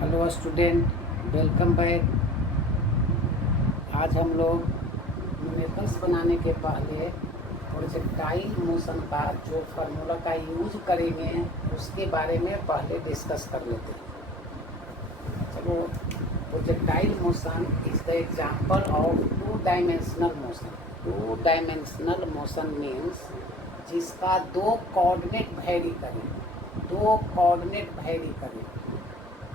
Hello student, welcome back. आज हम लोग न्यूमेरिकल्स बनाने के पहले प्रोजेक्टाइल मोशन का जो फार्मूला का यूज करेंगे उसके बारे में पहले डिस्कस कर लेते हैं। चलो, projectile motion is the example of two dimensional motion. Two dimensional motion means जिसका दो कोऑर्डिनेट वेरी करें, दो कोऑर्डिनेट वेरी करें।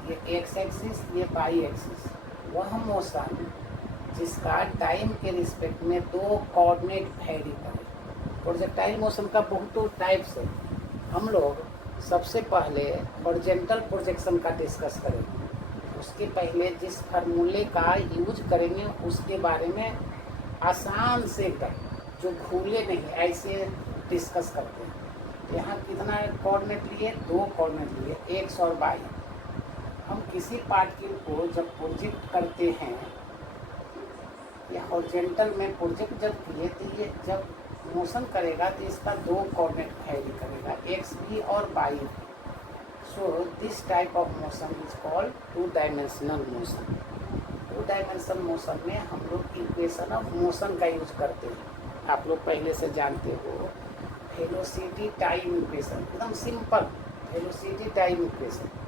ये एक्स एक्सिस, ये वाई एक्सिस। वह मोशन जिसका टाइम के रिस्पेक्ट में दो कोऑर्डिनेट वेरी करे। प्रोजेक्टाइल मोशन का बहुत टाइप्स है। हम लोग सबसे पहले हॉरिजॉन्टल प्रोजेक्शन का डिस्कस करेंगे। उसके पहले जिस फार्मूले का यूज करेंगे उसके बारे में आसान से कर, जो भूले नहीं, ऐसे डिस्कस करते हैं। यहाँ कितना कोऑर्डिनेट लिए? दो कोऑर्डिनेट लिए, एक्स और वाई। हम किसी पार्टिकल को जब प्रोजेक्ट करते हैं या हॉरिजॉन्टल में प्रोजेक्ट जब किए तो ये जब मोशन करेगा तो इसका दो कोऑर्डिनेट वेरी करेगा, एक्स भी और वाई भी। So this type of motion is called two dimensional motion. Two dimensional motion में हम लोग इक्वेशन ऑफ मोशन का यूज करते हैं। आप लोग पहले से जानते हो, वेलोसिटी टाइम इक्वेशन, एकदम सिंपल वेलोसिटी टाइम इक्वेशन।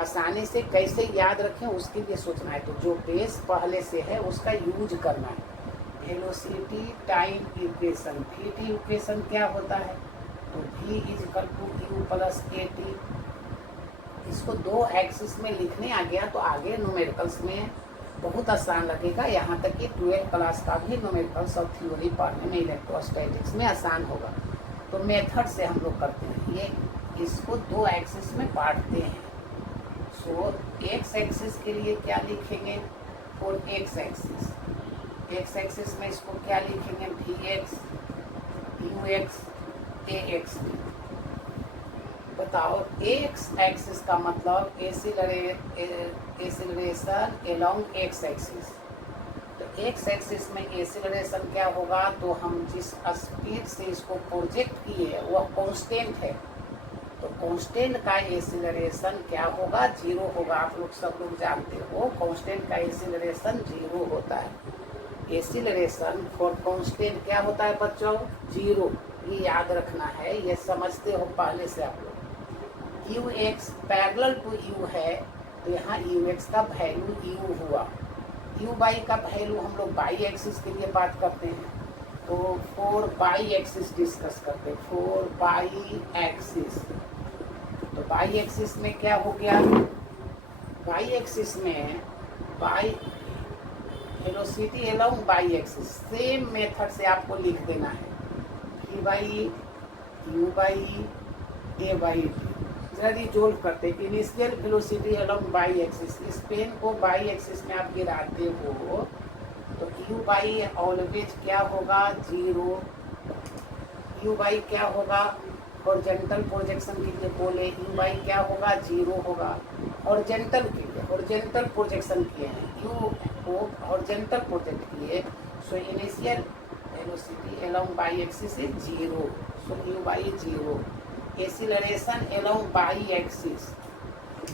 आसानी से कैसे याद रखें उसके लिए सोचना है, तो जो बेस पहले से है उसका यूज करना है। Velocity time equation, v equation क्या होता है? तो v is equal to u plus a t. इसको दो एक्सिस में लिखने आ गया तो आगे न्यूमेरिकल्स में बहुत आसान लगेगा। यहाँ तक कि 12th क्लास का भी न्यूमेरिकल्स और थ्योरी पढ़ने में इलेक्ट्रोस्टैटिक्स में आसान होगा। तो मेथड से हम लोग करते हैं, ये इसको दो एक्सिस में बांटते हैं। सो एक्स एक्सिस के लिए क्या लिखेंगे? For x axis, x axis में इसको क्या लिखेंगे? V x, u x, a x. बताओ, एक्स एक्सिस का मतलब एसिलरेशन एलोंग एक्स एक्सिस। तो एक्स एक्सिस में एसिलरेशन क्या होगा? तो हम जिस स्पीड से इसको प्रोजेक्ट किए वह कांस्टेंट है, तो कांस्टेंट का एसिलरेशन क्या होगा? जीरो होगा। आप लोग सब लोग जानते हो कांस्टेंट का एसिलरेशन जीरो होता है। एसिलरेशन फॉर कांस्टेंट क्या होता है बच्चों? जीरो। ये याद रखना है, ये समझते हो पहले से आप लोग। U x parallel to u है तो यहाँ यू एक्स का वैल्यू यू हुआ। यू बाई का वैल्यू हम लोग बाई एक्सिस के लिए बात करते हैं, तो फोर बाई एक्सिस डिस्कस करते हैं। फोर बाई एक्सिस, तो बाई एक्सिस में क्या हो गया? बाई एक्सिस में y velocity along y axis, same method से आपको लिख देना है, v y u y a by t. जरा रिजोल्व करते हैं। Initial velocity along y axis, इस पेन को बाई एक्सिस में आप गिराते हो तो यू बाई ऑलवेज क्या होगा? जीरो। यू बाई क्या होगा? हॉरिजॉन्टल प्रोजेक्शन के लिए बोले यू बाई क्या होगा? जीरो होगा। हॉरिजॉन्टल के लिए, हॉरिजॉन्टल प्रोजेक्शन किए हैं, यू को हॉरिजॉन्टल प्रोजेक्ट किए, सो initial velocity along y axis is zero. So you by zero. Acceleration along y axis,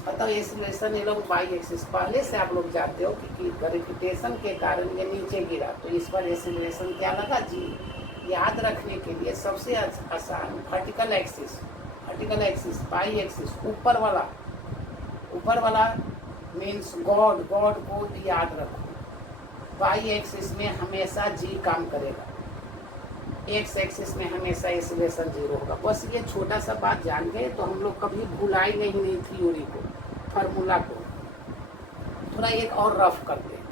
बताओ एसिलरेशन अलोंग बाई एक्सिस पहले से आप लोग जानते हो कि ग्रेविटेशन के कारण ये नीचे गिरा, तो इस पर एसिलरेशन क्या लगा? जी। याद रखने के लिए सबसे आसान vertical axis, vertical axis, Y axis, ऊपर वाला मीन्स गॉड, गॉड को याद रखो। बाई एक्सिस में हमेशा जी काम करेगा, एक्स एक्सिस में हमेशा एसिलेशन जीरो होगा। बस ये छोटा सा बात जान गए तो हम लोग कभी भुलाई नहीं थ्योरी को, फार्मूला को। थोड़ा एक और रफ करते हैं।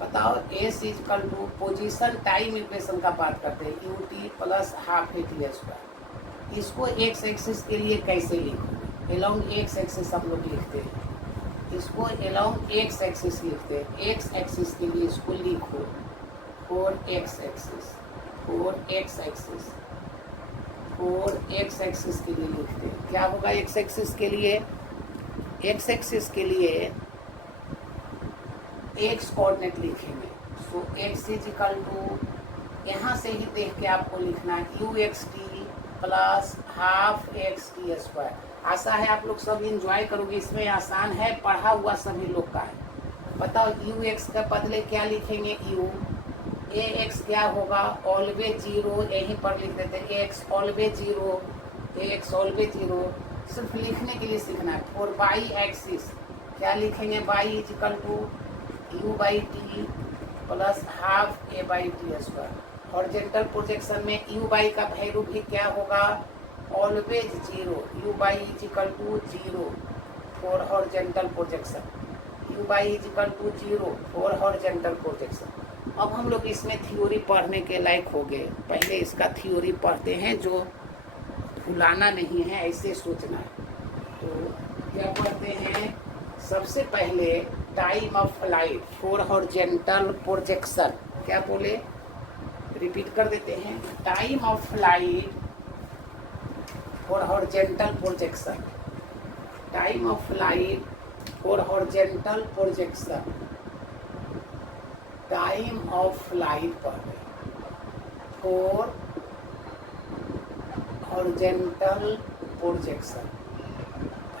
बताओ, s is equal to position time equation का बात करते हैं, u t plus half a t square. इसको एक्स एक्सिस के लिए कैसे लिखोगे? अलोंग एक्स एक्सिस हम लोग लिखते हैं, इसको अलोंग एक्स एक्सिस लिखते हैं। एक्स एक्सिस के लिए इसको लिखो four x axis, four x axis, four x axis के लिए लिखते हैं। क्या होगा एक्स एक्सिस के लिए? एक्स एक्सिस के लिए एक्स कोऑर्डिनेट लिखेंगे, so x is equal to, यहाँ से ही देख के आपको लिखना है, U x T plus half x T square. आशा है आप लोग सब एंजॉय करोगे। इसमें आसान है, पढ़ा हुआ सभी लोग का है। बताओ यू एक्स का बदले क्या लिखेंगे, यू ए एक्स क्या होगा, ऑलवेज जीरो, यहीं पर लिख देते हैं एक्स ऑलवेज जीरो, ए एक्स ऑलवेज जीरो। सिर्फ लिखने के लिए सीखना है। फॉर बाई एक्सिस क्या लिखेंगे, y is equal to you by t plus half A by T square. Horizontal projection में यू बाई का वैल्यू भी क्या होगा, always zero, u y is equal to zero for horizontal projection, u y is equal to zero for horizontal projection. अब हम लोग इसमें theory पढ़ने के लायक हो गए। पहले इसका थ्योरी पढ़ते हैं, जो भुलाना नहीं है, ऐसे सोचना है। तो क्या पढ़ते हैं, सबसे पहले time of flight for horizontal projection. क्या बोले, रिपीट कर देते हैं, time of flight for horizontal projection, time of flight for horizontal projection, time of flight पर for horizontal projection.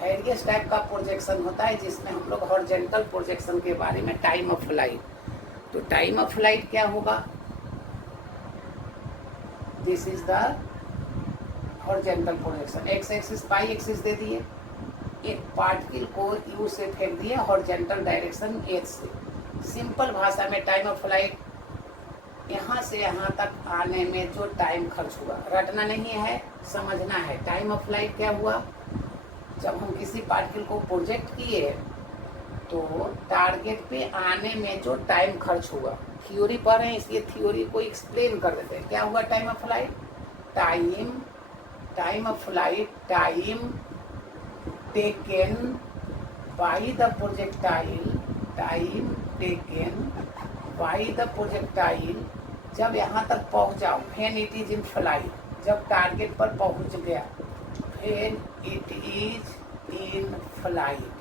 Various type का प्रोजेक्शन होता है जिसमें हम लोग हॉरिजॉन्टल प्रोजेक्शन के बारे में, टाइम ऑफ फ्लाइट। तो टाइम ऑफ फ्लाइट क्या होगा, this is the horizontal projection. X axis Y axis दे दिए, एक पार्टिकल को यू से फेंक दिए हॉरिजॉन्टल डायरेक्शन एच से। सिंपल भाषा में टाइम ऑफ फ्लाइट, यहाँ से यहाँ तक आने में जो टाइम खर्च हुआ, रटना नहीं है, समझना है। टाइम ऑफ फ्लाइट क्या हुआ, जब हम किसी पार्टिकल को प्रोजेक्ट किए तो टारगेट पे आने में जो टाइम खर्च हुआ। थ्योरी पढ़ रहे हैं इसलिए थ्योरी को एक्सप्लेन कर देते हैं। क्या हुआ time of flight, time of flight, time taken by the projectile, time taken by the projectile जब यहाँ तक पहुँच जाओ, when it is in flight, जब टारगेट पर पहुँच गया, when it is in flight.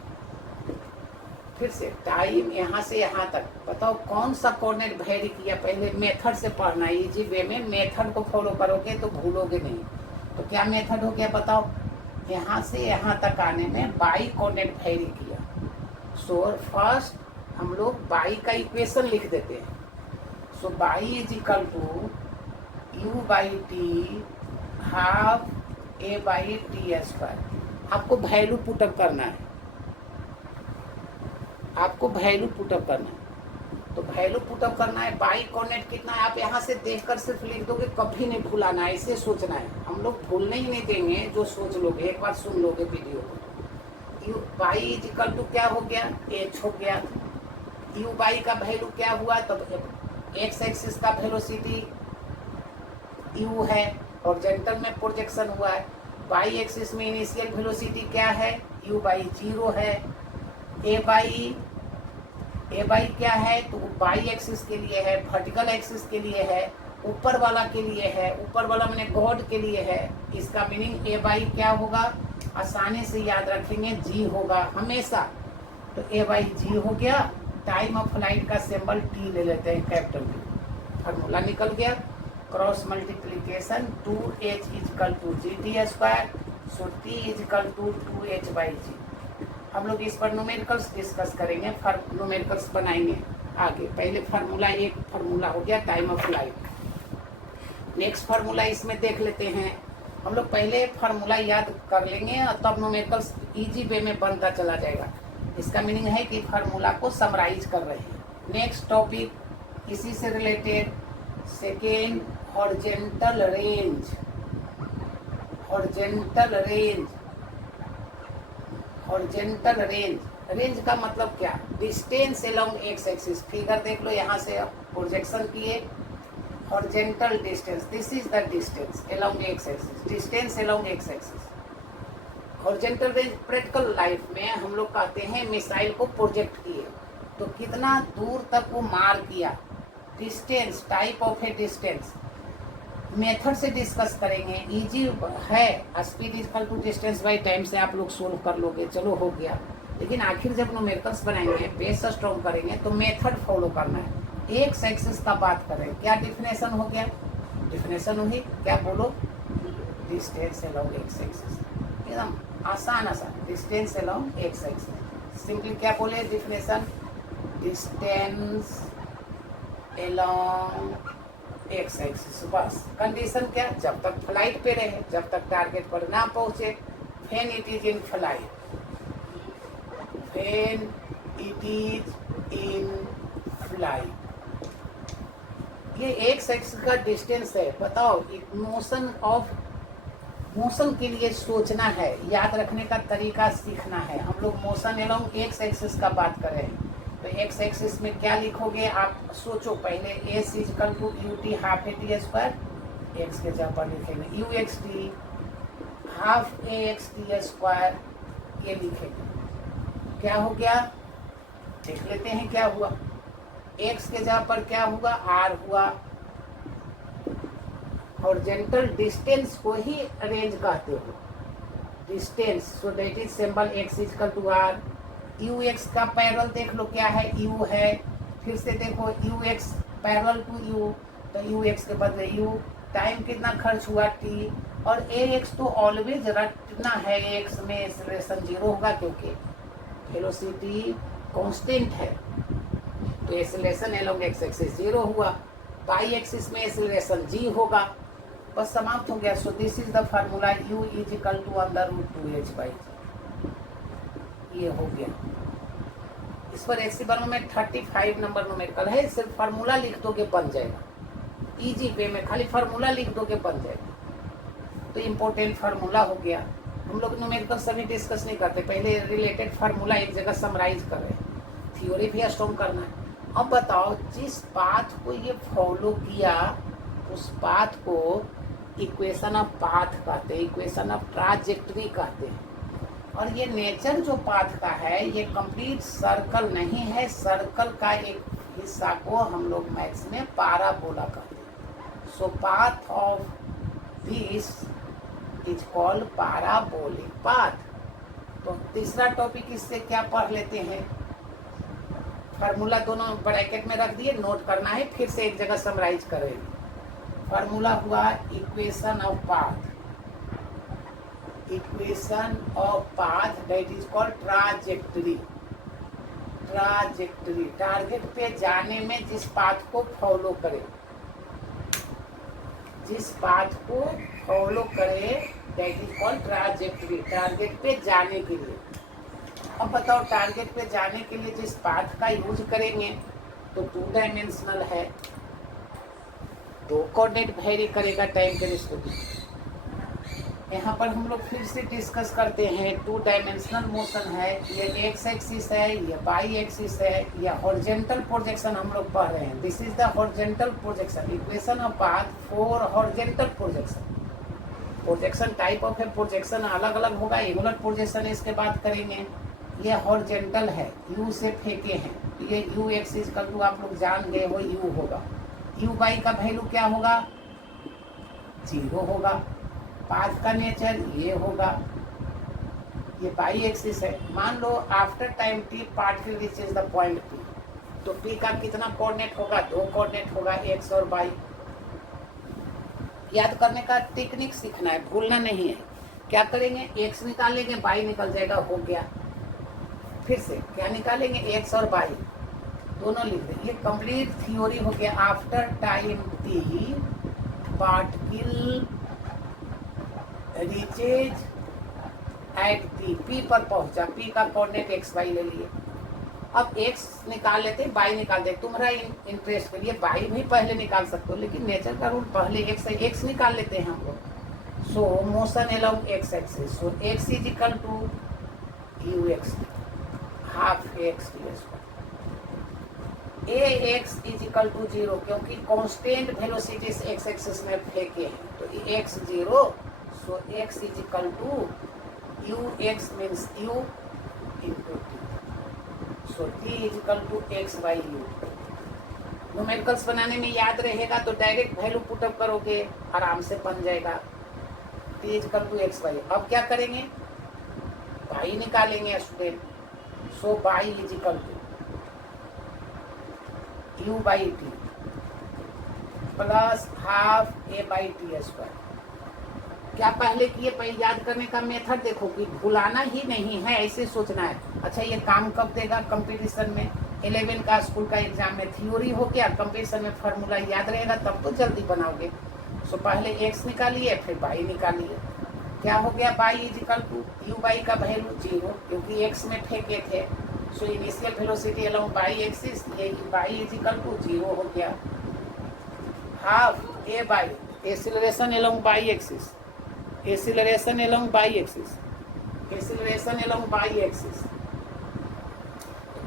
फिर से टाइम यहाँ से यहाँ तक, बताओ कौन सा कोऑर्डिनेट वेरी किया, पहले मेथड से पढ़ना, इजी वे में मेथड को फॉलो करोगे तो भूलोगे नहीं। तो क्या मेथड हो गया बताओ, यहाँ से यहाँ तक आने में बाई कोऑर्डिनेट वेरी किया। सो फर्स्ट हम लोग बाई का इक्वेशन लिख देते हैं। So by is equal to you by T half A by T square. आपको वैल्यू पुटअप करना है, आपको वैल्यू पुटअप करना है। तो वैल्यू पुटअप करना है, बाई कोऑर्डिनेट कितना है आप यहाँ से देखकर सिर्फ लिख दोगे, कभी नहीं भूलाना, ऐसे सोचना है। हम लोग भूलने ही नहीं देंगे, जो सोच लोगे, एक बार सुन लोगे वीडियो को। U y is equal to क्या हो गया, एच हो गया। यू बाई का वैल्यू क्या हुआ, तब एक्स एक्सिस का वेलोसिटी यू है, हॉरिजॉन्टल में प्रोजेक्शन हुआ है। बाई एक्सिस में इनिशियल वेलोसिटी क्या है, यू बाई जीरो है। ए बाई क्या है, तो बाई एक्सिस के लिए है, वर्टिकल एक्सिस के लिए है, ऊपर वाला के लिए है, ऊपर वाला मैंने गॉड के लिए है। इसका मीनिंग ए बाई क्या होगा, आसानी से याद रखेंगे, जी होगा हमेशा। तो ए बाई जी हो गया। टाइम ऑफ फ्लाइट का सिंबल टी ले लेते हैं, कैपिटल टी। फार्मूला निकल गया, cross multiplication 2h is equal to G T square, so T is equal to 2h by G. हम लोग इस पर न्यूमेरिकल्स डिस्कस करेंगे, न्यूमेरिकल्स बनाएंगे आगे। पहले फार्मूला, एक फार्मूला हो गया time of flight. Next formula इसमें देख लेते हैं। हम लोग पहले फार्मूला याद कर लेंगे और तब न्यूमेरिकल्स इजी वे में बनता चला जाएगा। इसका मीनिंग है कि फार्मूला को समराइज कर रहे हैं। नेक्स्ट टॉपिक इसी से related, second horizontal range. Horizontal range, horizontal range, range का मतलब क्या, distance along x axis. Figure देख लो, यहाँ से प्रोजेक्शन किए, horizontal distance, this is the distance along x axis, distance along x axis. Horizontal range practical life में हम लोग कहते हैं मिसाइल को प्रोजेक्ट किए तो कितना दूर तक वो मार किया, distance, type of a distance. Method से डिस्कस करेंगे, इजी है। Speed is equal to distance by time से आप लोग सोल्व कर लोगे, चलो हो गया। लेकिन आखिर जब न्यूमेरिकल्स बनाएंगे, बेस स्ट्रॉन्ग करेंगे, तो मेथड फॉलो करना है। एक्स एक्सिस का बात करें, क्या डिफिनेशन हो गया, डिफिनेशन हुई क्या, बोलो, डिस्टेंस अलोंग एक्स एक्सिस। एकदम आसान distance along x axis. Simply क्या बोले definition, distance along x axis. बस कंडीशन क्या, जब तक फ्लाइट पे रहे, जब तक टारगेट पर ना पहुंचे। When it is in flight, when it is in flight. ये एक्स एक्सिस का डिस्टेंस है। बताओ, मोशन के लिए सोचना है, याद रखने का तरीका सीखना है। हम लोग मोशन अलोंग एक्स एक्सिस का बात कर रहे हैं। तो एक्स एक्सिस में क्या लिखोगे आप सोचो पहले। S is equal to u t half a t square, x के जगह पर लिखेंगे u x t half a x T square, ये लिखेंगे। क्या हो गया देख लेते हैं क्या हुआ। एक्स के जगह पर क्या हुआ, आर हुआ। हॉरिजॉन्टल डिस्टेंस को ही रेंज कहते हो, distance. So that is symbol x is equal to r. U x का पैरेलल देख लो क्या है, यू है। फिर से देखो u x parallel to u, तो यू एक्स के बदले यू। टाइम कितना खर्च हुआ टी, और ए एक्स तो ऑलवेज रटना है। एक्स में एक्सेलरेशन 0 होगा क्योंकि वेलोसिटी कांस्टेंट है, तो एक्सेलरेशन अलोंग एक्स एक्सिस 0 हुआ। बाई एक्सिस में एक्सेलरेशन जी होगा। बस समाप्त हो गया। So this is the formula, u is equal to under root 2h by जी। ये हो गया। इस पर एक्सिबल में 35 नंबर न्यूमेरिकल है। सिर्फ फार्मूला लिख दोगे बन जाएगा, इजी वे में खाली फार्मूला लिख दोगे बन जाएगा। तो इम्पोर्टेंट फार्मूला हो गया। हम लोग न्यूमेरिकल सभी डिस्कस नहीं करते, पहले रिलेटेड फार्मूला एक जगह समराइज कर रहे हैं, थ्योरी भी स्ट्रॉन्ग करना है। अब बताओ, जिस पाथ को ये फॉलो किया उस पाथ को इक्वेशन ऑफ पाथ कहते हैं, इक्वेशन ऑफ ट्राजेक्टरी कहते हैं। और ये नेचर जो पाथ का है ये कंप्लीट सर्कल नहीं है, सर्कल का एक हिस्सा को हम लोग मैथ्स में पाराबोला कहते हैं। So path of this is called parabolic path. तो तीसरा टॉपिक इससे क्या पढ़ लेते हैं, फार्मूला दोनों ब्रैकेट में रख दिए, नोट करना है, फिर से एक जगह समराइज करेंगे। फार्मूला हुआ equation of path, equation of path that is called trajectory. Trajectory target पे जाने में जिस पाथ को फॉलो करे, जिस पाथ को फॉलो करे that is called trajectory, target पे जाने के लिए। अब बताओ, टारगेट पे जाने के लिए जिस पाथ का यूज करेंगे तो 2 डायमेंशनल है, 2 कोऑर्डिनेट वेरी करेगा टाइम के रिस्पेक्ट। यहाँ पर हम लोग फिर से डिस्कस करते हैं, 2 डायमेंशनल मोशन है, ये एक्स एक्सिस है, ये वाई एक्सिस है, या हॉरिजॉन्टल प्रोजेक्शन हम लोग पढ़ रहे हैं। This is the horizontal projection, equation of path for horizontal projection. Projection type of है, प्रोजेक्शन अलग अलग होगा। एंगुलर प्रोजेक्शन इसके बात करेंगे। ये हॉरिजॉन्टल है, यू से फेंके हैं, ये यू एक्स इक्वल टू आप लोग जान गए हो यू होगा। यू बाई का वैल्यू क्या होगा, 0 होगा। पाथ का नेचर ये होगा, ये बाई एक्सिस है। मान लो after time T particle reaches the point P, तो पी का कितना कोऑर्डिनेट होगा, 2 कोऑर्डिनेट होगा, एक्स और वाई। याद करने का टेक्निक सीखना है, भूलना नहीं है। क्या करेंगे, एक्स निकालेंगे, वाई निकल जाएगा, हो गया। फिर से क्या निकालेंगे, एक्स और वाई दोनों लिख दें। ये कंप्लीट थ्योरी हो गया। After time T particle reaches at p पर पहुंचा, पी का कोऑर्डिनेट एक्स वाई ले लिए। अब एक्स निकाल लेते, वाई निकाल दे। तुम्हारा इंटरेस्ट के लिए वाई भी पहले निकाल सकते हो, लेकिन नेचर का रूल पहले एक्स निकाल लेते हैं हम लोग। So motion along x axis, so x is equal to u x half x T square. A x is equal to 0 क्योंकि कांस्टेंट वेलोसिटी एक्स एक्सिस में फेंके हैं, तो x 0। So x is equal to u x means u into t. So T is equal to x by u. Numericals बनाने में याद रहेगा तो डायरेक्ट वैल्यू पुटअप करोगे, आराम से बन जाएगा। T is equal to x by. अब क्या करेंगे, बाई निकालेंगे student. So by is equal to you by t plus half A by T square. क्या पहले किए, पहले याद करने का मेथड देखो कि भुलाना ही नहीं है, ऐसे सोचना है। अच्छा ये काम कब देगा, कंपटीशन में। 11 का स्कूल का एग्जाम में थ्योरी हो गया, कंपटीशन में फार्मूला याद रहेगा तब तो जल्दी बनाओगे। सो पहले एक्स निकालिए फिर बाई निकालिए। क्या हो गया, y is equal to you y का वैल्यू 0, क्योंकि एक्स में फेंके थे। So initial velocity along y axis, ये बाई इज इक्वल टू 0 हो गया। हाफ ए y acceleration along y axis, acceleration along y axis, acceleration along y axis.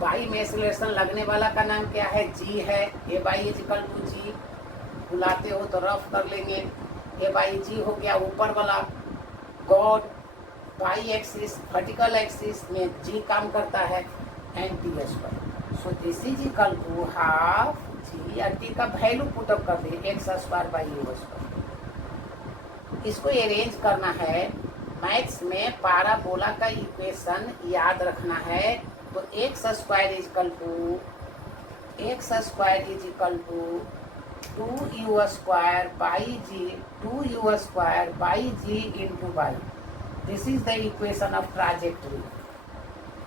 Y में acceleration लगने वाला का नाम क्या है, जी है। A y is equal to g, बुलाते हो तो रफ कर लेंगे। ए बाई जी हो गया ऊपर वाला god, Y axis vertical axis में जी काम करता है and T square. So this is equal to half G, और टी का वैल्यू पुटअप कर दे X square by you square. इसको अरेंज करना है। मैथ्स में पाराबोला का इक्वेशन याद रखना है। तो x square is equal to, x square is equal to 2u square by g, 2u square by g into y. This is the equation of trajectory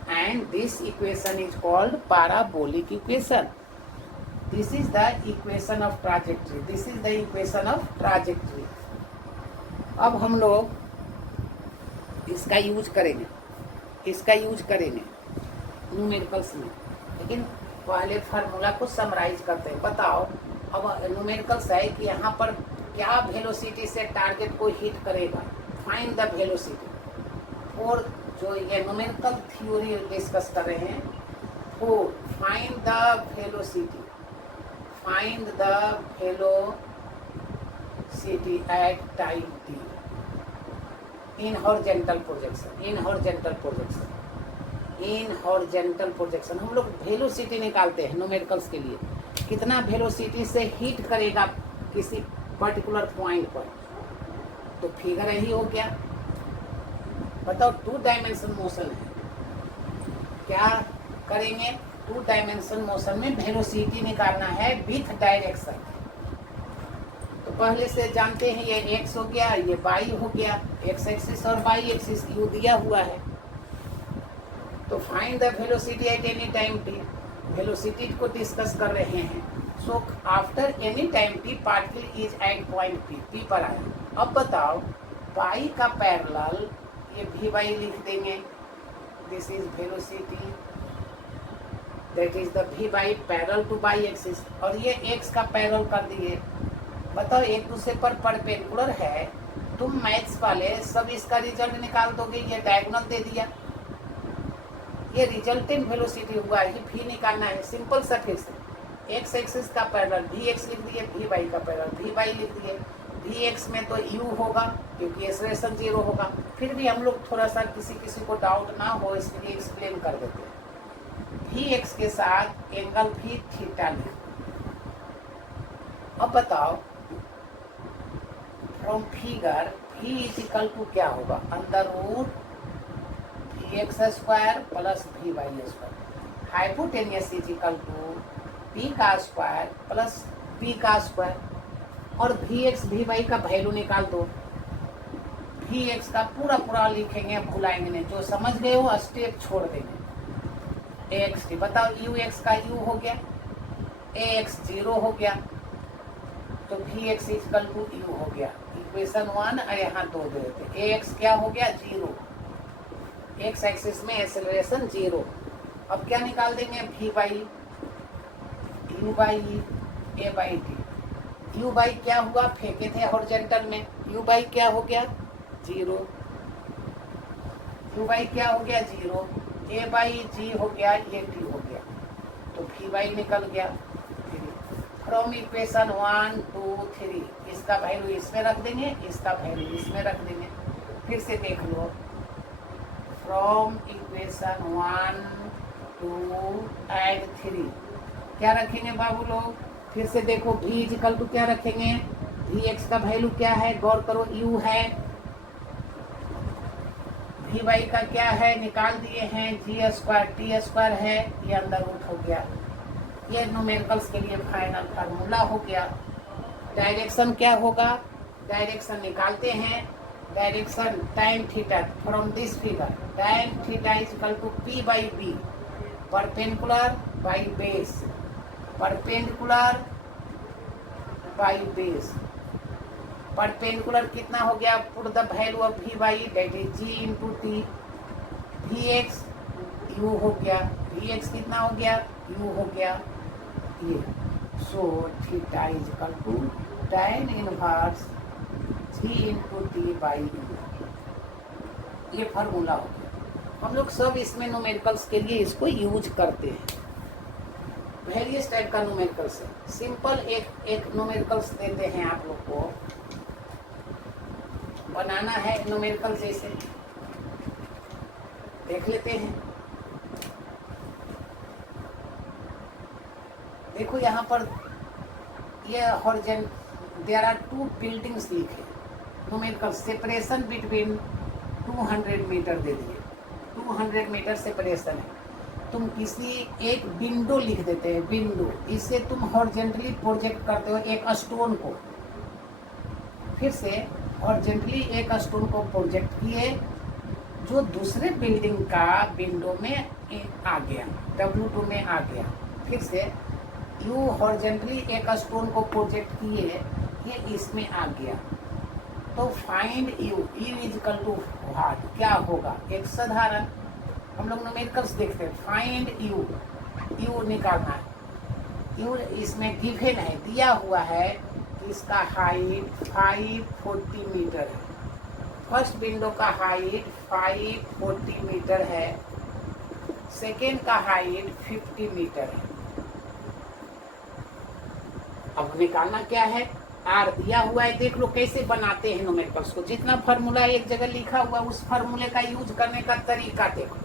and this equation is called parabolic equation. This is the equation of trajectory, this is the equation of trajectory. अब हम लोग इसका use करेंगे, इसका use करेंगे numericals में, लेकिन पहले फार्मूला को समराइज करते हैं। बताओ अब न्यूमेरिकल्स है कि यहाँ पर क्या वेलोसिटी से टारगेट को हिट करेगा, फाइंड द वेलोसिटी। और जो ये न्यूमेरिकल थ्योरी डिस्कस कर रहे हैं वो find the velocity, find the velocity at time T in horizontal projection, in horizontal projection, in horizontal projection. हम लोग वेलोसिटी निकालते हैं न्यूमेरिकल्स के लिए, कितना वेलोसिटी से हिट करेगा किसी पर्टिकुलर पॉइंट पर। तो फिगर यही हो गया। बताओ 2 डायमेंशन मोशन है, क्या करेंगे, 2 डायमेंशन मोशन में वेलोसिटी निकालना है विथ डायरेक्शन। तो पहले से जानते हैं ये एक्स हो गया, ये बाई हो गया, एक्स एक्सिस और बाई एक्सिस यू दिया हुआ है। तो find the velocity at any time t, velocity को डिस्कस कर रहे हैं। So after any time T particle is at point p, p पर आए। अब बताओ बाई का पैरेलल, ये भी बाई लिख देंगे, this is velocity, that is the V Y parallel to Y axis, और ये एक्स का पैरेलल कर दिए। बताओ एक दूसरे पर परपेंडिकुलर है, तुम मैथ्स वाले सब इसका रिजल्ट निकाल दोगे। ये डायगोनल दे दिया, ये रिजल्टेंट वेलोसिटी हुआ, ये भी निकालना है। सिंपल सा फिर से एक्स एक्सिस का पैरेलल भी एक्स लिख दिए, भी बाई का पैरेलल भी बाई लिख दिए। भी एक्स में तो यू होगा क्योंकि एक्सलेशन 0 होगा। फिर भी हम लोग थोड़ा सा किसी को डाउट ना हो इसके लिए एक्सप्लेन कर देते हैं। भी एक्स के साथ एंगल भी थीटा लिख। अब बताओ from figure v is equal to क्या होगा, under root v x square plus v y square. Hypotenuse is equal to p का स्क्वायर प्लस पी का स्क्वायर। और भी एक्स भी वाई का वैल्यू निकाल दो। भी एक्स का पूरा पूरा लिखेंगे, भुलाएंगे नहीं, जो समझ गए हो स्टेप छोड़ देंगे। एक्स टी बताओ, यू एक्स का यू हो गया, ए एक्स 0 हो गया, तो भी एक्स इक्वल टू यू हो गया। इक्वेशन 1 और यहाँ 2 दे देते। ए एक्स क्या हो गया 0, एक्स एक्सिस में एक्सेलरेशन 0। अब क्या निकाल देंगे, भी by u y a by T. You by क्या हुआ, फेंके थे हॉरिजॉन्टल में, यू बाई क्या हो गया 0, यू बाई क्या हो गया 0, ए बाई जी हो गया, ये टी हो गया, तो भी बाई निकल गया। फ्रॉम इक्वेशन 1 2 3 इसका वैल्यू इसमें रख देंगे, इसका वैल्यू इसमें रख देंगे। फिर से देख लो, फ्रॉम इक्वेशन 1 2 एंड 3 क्या रखेंगे बाबू लोग, फिर से देखो भी इक्वल टू क्या रखेंगे, भी एक्स का वैल्यू क्या है, गौर करो यू है, भी वाई का क्या है निकाल दिए हैं, जी स्क्वायर टी स्क्वायर है, ये अंदर रूट हो गया। ये न्यूमेरिकल्स के लिए फाइनल फार्मूला हो गया। डायरेक्शन क्या होगा, डायरेक्शन निकालते हैं, direction tan theta from this figure, tan theta is equal to P by B, perpendicular by base, perpendicular by base, perpendicular कितना हो गया, put the value of V by that is G into T, Vx U हो गया, Vx कितना हो गया, U हो गया ये, so theta is equal to tan inverse G into T by U, ये फार्मूला हो गया। हम लोग सब इसमें न्यूमेरिकल्स के लिए इसको यूज करते हैं, वेरियस टाइप का न्यूमेरिकल्स है। सिंपल एक न्यूमेरिकल्स देते हैं आप लोग को, बनाना है न्यूमेरिकल जैसे, देख लेते हैं। देखो यहाँ पर ये हॉरिजॉन्टल, देयर आर 2 बिल्डिंग्स लिखे, न्यूमेरिकल सेपरेशन बिटवीन 200 मीटर दे दिए, 200 मीटर सेपरेशन है। तुम किसी एक विंडो लिख देते हैं, विंडो, इससे तुम हॉरिजॉन्टली प्रोजेक्ट करते हो एक स्टोन को, फिर से हॉरिजॉन्टली एक स्टोन को प्रोजेक्ट किए जो दूसरे बिल्डिंग का विंडो में आ गया, W2 में आ गया। फिर से यू हॉरिजॉन्टली एक स्टोन को प्रोजेक्ट किए, ये इसमें आ गया, तो find u, u is equal to what, क्या होगा, एक साधारण हम लोग न्यूमेरिकल्स देखते हैं, फाइंड यू, यू निकालना है। यू इसमें गिवन है, दिया हुआ है कि इसका हाइट 540 मीटर है, फर्स्ट विंडो का हाइट 540 मीटर है, सेकेंड का हाइट 50 मीटर है। अब निकालना क्या है, आर दिया हुआ है, देख लो कैसे बनाते हैं न्यूमेरिकल्स को। जितना फार्मूला एक जगह लिखा हुआ उस फार्मूले का यूज करने का तरीका देखो।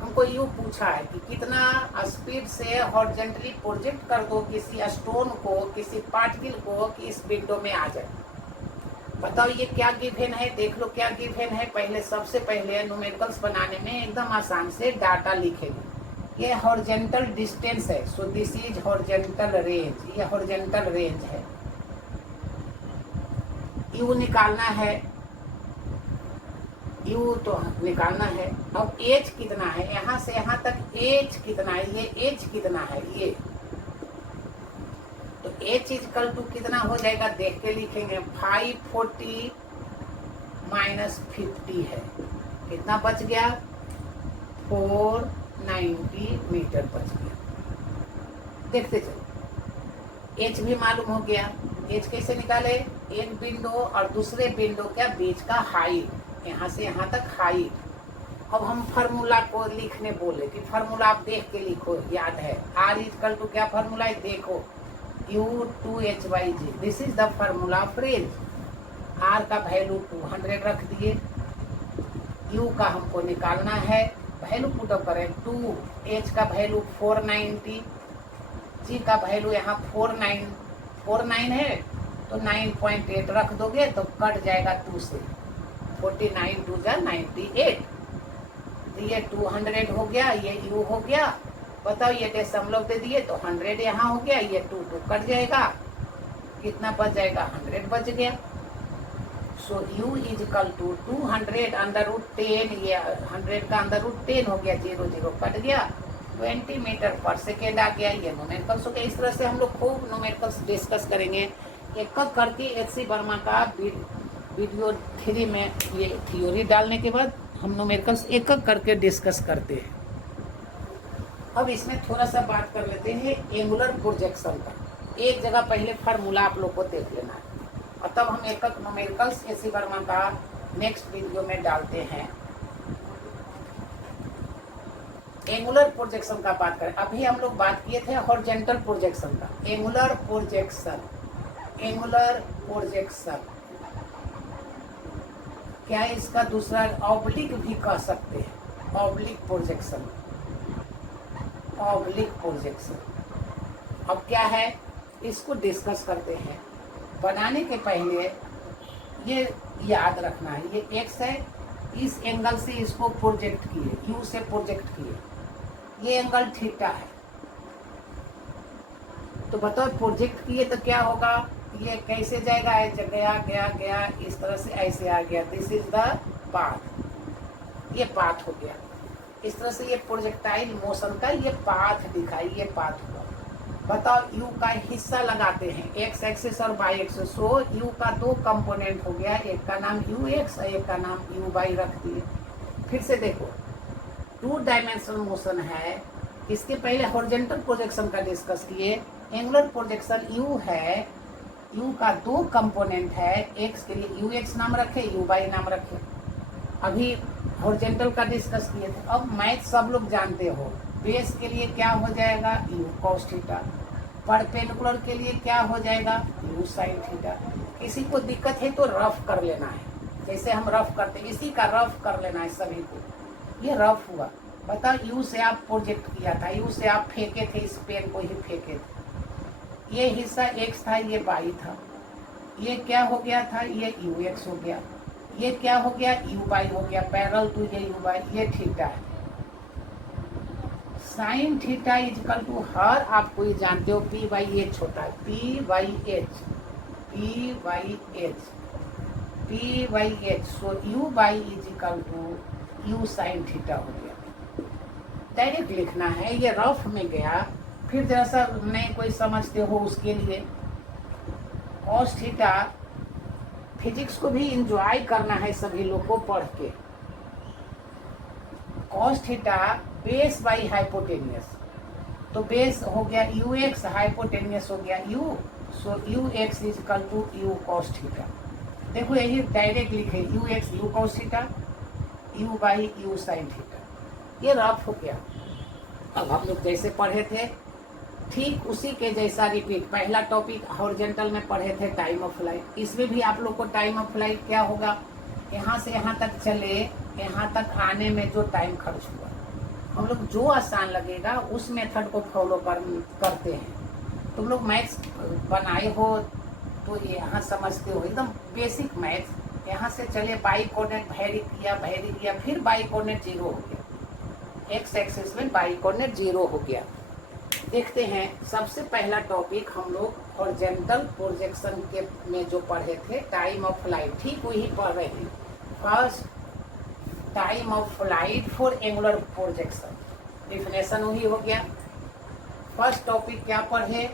हमको यू पूछा है कि कितना स्पीड से हॉरिजॉन्टली प्रोजेक्ट कर दो किसी स्टोन को, किसी पार्टिकल को कि इस विंडो में आ जाए। बताओ ये क्या गिवन है, देख लो क्या गिवन है। पहले सबसे पहले न्यूमेरिकल्स बनाने में एकदम आसान से डाटा लिखेंगे। ये हॉरिजॉन्टल डिस्टेंस है, सो दिस इज हॉरिजॉन्टल रेंज, ये हॉरिजॉन्टल रेंज है। यू निकालना है, यू तो निकालना है। अब एज कितना है, यहाँ से यहाँ तक एज कितना है, ये एज कितना है, ये तो एच इजकल टू कितना हो जाएगा देख के लिखेंगे, 540 माइनस 50 है, कितना बच गया, 490 मीटर बच गया। देखते चलो, एच भी मालूम हो गया। एच कैसे निकाले, एक विंडो और दूसरे विंडो के बीच का हाइट, यहाँ से यहाँ तक हाइट। अब हम फार्मूला को लिखने बोले कि फार्मूला आप देख के लिखो, याद है आर इजकल टू क्या फार्मूला है, देखो U2H/G, this is the formula of range. R का वैल्यू 200 रख दिए, यू का हमको निकालना है, वैल्यू पुटअप करें 2, एच का वैल्यू 490, जी का वैल्यू यहाँ 49 है तो 9.8 रख दोगे तो कट जाएगा 2 से, 49 2 जा 98, ये 200 हो गया, ये यू हो गया। बताओ ये दशमलव दे दिए तो 100 यहाँ हो गया, ये 2 कट जाएगा, कितना बच जाएगा, 100 बच गया। सो u इज इक्वल टू 200 √10, ये 100 का √10 हो गया, 0 कट गया, 20 मीटर पर सेकेंड आ गया। ये न्यूमेरिकल्स हो गया। इस तरह से हम लोग खूब न्यूमेरिकल्स डिस्कस करेंगे एक करके। एच.सी. वर्मा का वीडियो 3 में ये थ्योरी डालने के बाद हम न्यूमेरिकल्स एक करके डिस्कस करते हैं। अब इसमें थोड़ा सा बात कर लेते हैं एंगुलर प्रोजेक्शन का। एक जगह पहले फार्मूला आप लोग को देख लेना है और तब हम एक न्यूमेरिकल्स एच.सी. वर्मा का नेक्स्ट वीडियो में डालते हैं। एंगुलर प्रोजेक्शन का बात करें, अभी हम लोग बात किए थे हॉरिजॉन्टल प्रोजेक्शन का। एंगुलर प्रोजेक्शन, एंगुलर प्रोजेक्शन क्या है, इसका दूसरा ऑब्लिक भी कह सकते हैं, ऑब्लिक प्रोजेक्शन, ऑब्लिक प्रोजेक्शन। अब क्या है इसको डिस्कस करते हैं। बनाने के पहले ये याद रखना है, ये एक्स है, इस एंगल से इसको प्रोजेक्ट किए, यू से प्रोजेक्ट किए, ये एंगल थीटा है। तो बताओ प्रोजेक्ट किए तो क्या होगा, ये कैसे जाएगा, ऐसे गया गया गया, इस तरह से ऐसे आ गया, दिस इज द पाथ, ये पाथ हो गया। इस तरह से ये प्रोजेक्टाइल मोशन का ये पाथ दिखाई, ये पाथ हुआ। बताओ यू का हिस्सा लगाते हैं, एक्स एक्सिस और वाई एक्सिस। सो यू का दो कंपोनेंट हो गया, एक का नाम यू एक्स और एक का नाम यू वाई रख दिए। फिर से देखो, 2 डायमेंशनल मोशन है। इसके पहले हॉरिजॉन्टल प्रोजेक्शन का डिस्कस किए। एंगुलर प्रोजेक्शन यू है, यू का 2 कंपोनेंट है, एक्स के लिए यू एक्स नाम रखे, यू वाई नाम रखे। अभी हॉरिजॉन्टल का डिस्कस किए थे। अब मैथ सब लोग जानते हो, बेस के लिए क्या हो जाएगा, यू कॉस थीटा। परपेंडिकुलर के लिए क्या हो जाएगा, यू साइन थीटा। किसी को दिक्कत है तो रफ कर लेना है, जैसे हम रफ करते हैं, इसी का रफ कर लेना है सभी को। ये रफ हुआ। बताओ यू से आप प्रोजेक्ट किया था, यू से आप फेंके थे, इस पेन को ही फेंके थे। ये हिस्सा एक्स था, ये वाई था। ये क्या हो गया था, ये यू एक्स हो गया। ये क्या हो गया, यू वाई हो गया, पैरेलल टू ये यू वाई, ये थीटा है। साइन थीटा इजकल टू हर, आपको ये जानते हो, पी वाई एच होता है, p by h, p by h, p by h. So u y is equal to u sine theta हो गया। डायरेक्ट लिखना है, ये रफ में गया। फिर जैसा नहीं कोई समझते हो उसके लिए कॉस थीटा, फिजिक्स को भी इंजॉय करना है सभी लोग को पढ़ के। Cos theta base by hypotenuse, तो बेस हो गया यू एक्स, हाइपोटेनियस हो गया u. So u x is equal to u cos theta. देखो यही डायरेक्ट लिखे, u x u cos theta, u y u sine theta. ये रफ हो गया। अब हम लोग जैसे पढ़े थे ठीक उसी के जैसा रिपीट। पहला टॉपिक हॉरिजॉन्टल में पढ़े थे टाइम ऑफ फ्लाइट, इसमें भी आप लोग को टाइम ऑफ फ्लाइट क्या होगा, यहाँ से यहाँ तक चले, यहाँ तक आने में जो टाइम खर्च हुआ, हम लोग जो आसान लगेगा उस मेथड को फॉलो करते हैं। तुम लोग मैथ्स बनाए हो तो ये यहाँ समझते हो, एकदम बेसिक मैथ्स। यहाँ से चले, बाई कोऑर्डिनेट वेरी किया, फिर बाई कोऑर्डिनेट 0 हो गया, एक्स एक्सिस में बाई कोऑर्डिनेट 0 हो गया। देखते हैं सबसे पहला टॉपिक हम लोग हॉरिजॉन्टल प्रोजेक्शन के में जो पढ़े थे, टाइम ऑफ फ्लाइट, ठीक वही पढ़ रहे हैं। First time of flight for angular projection, definition वही हो गया। फर्स्ट टॉपिक क्या पढ़े,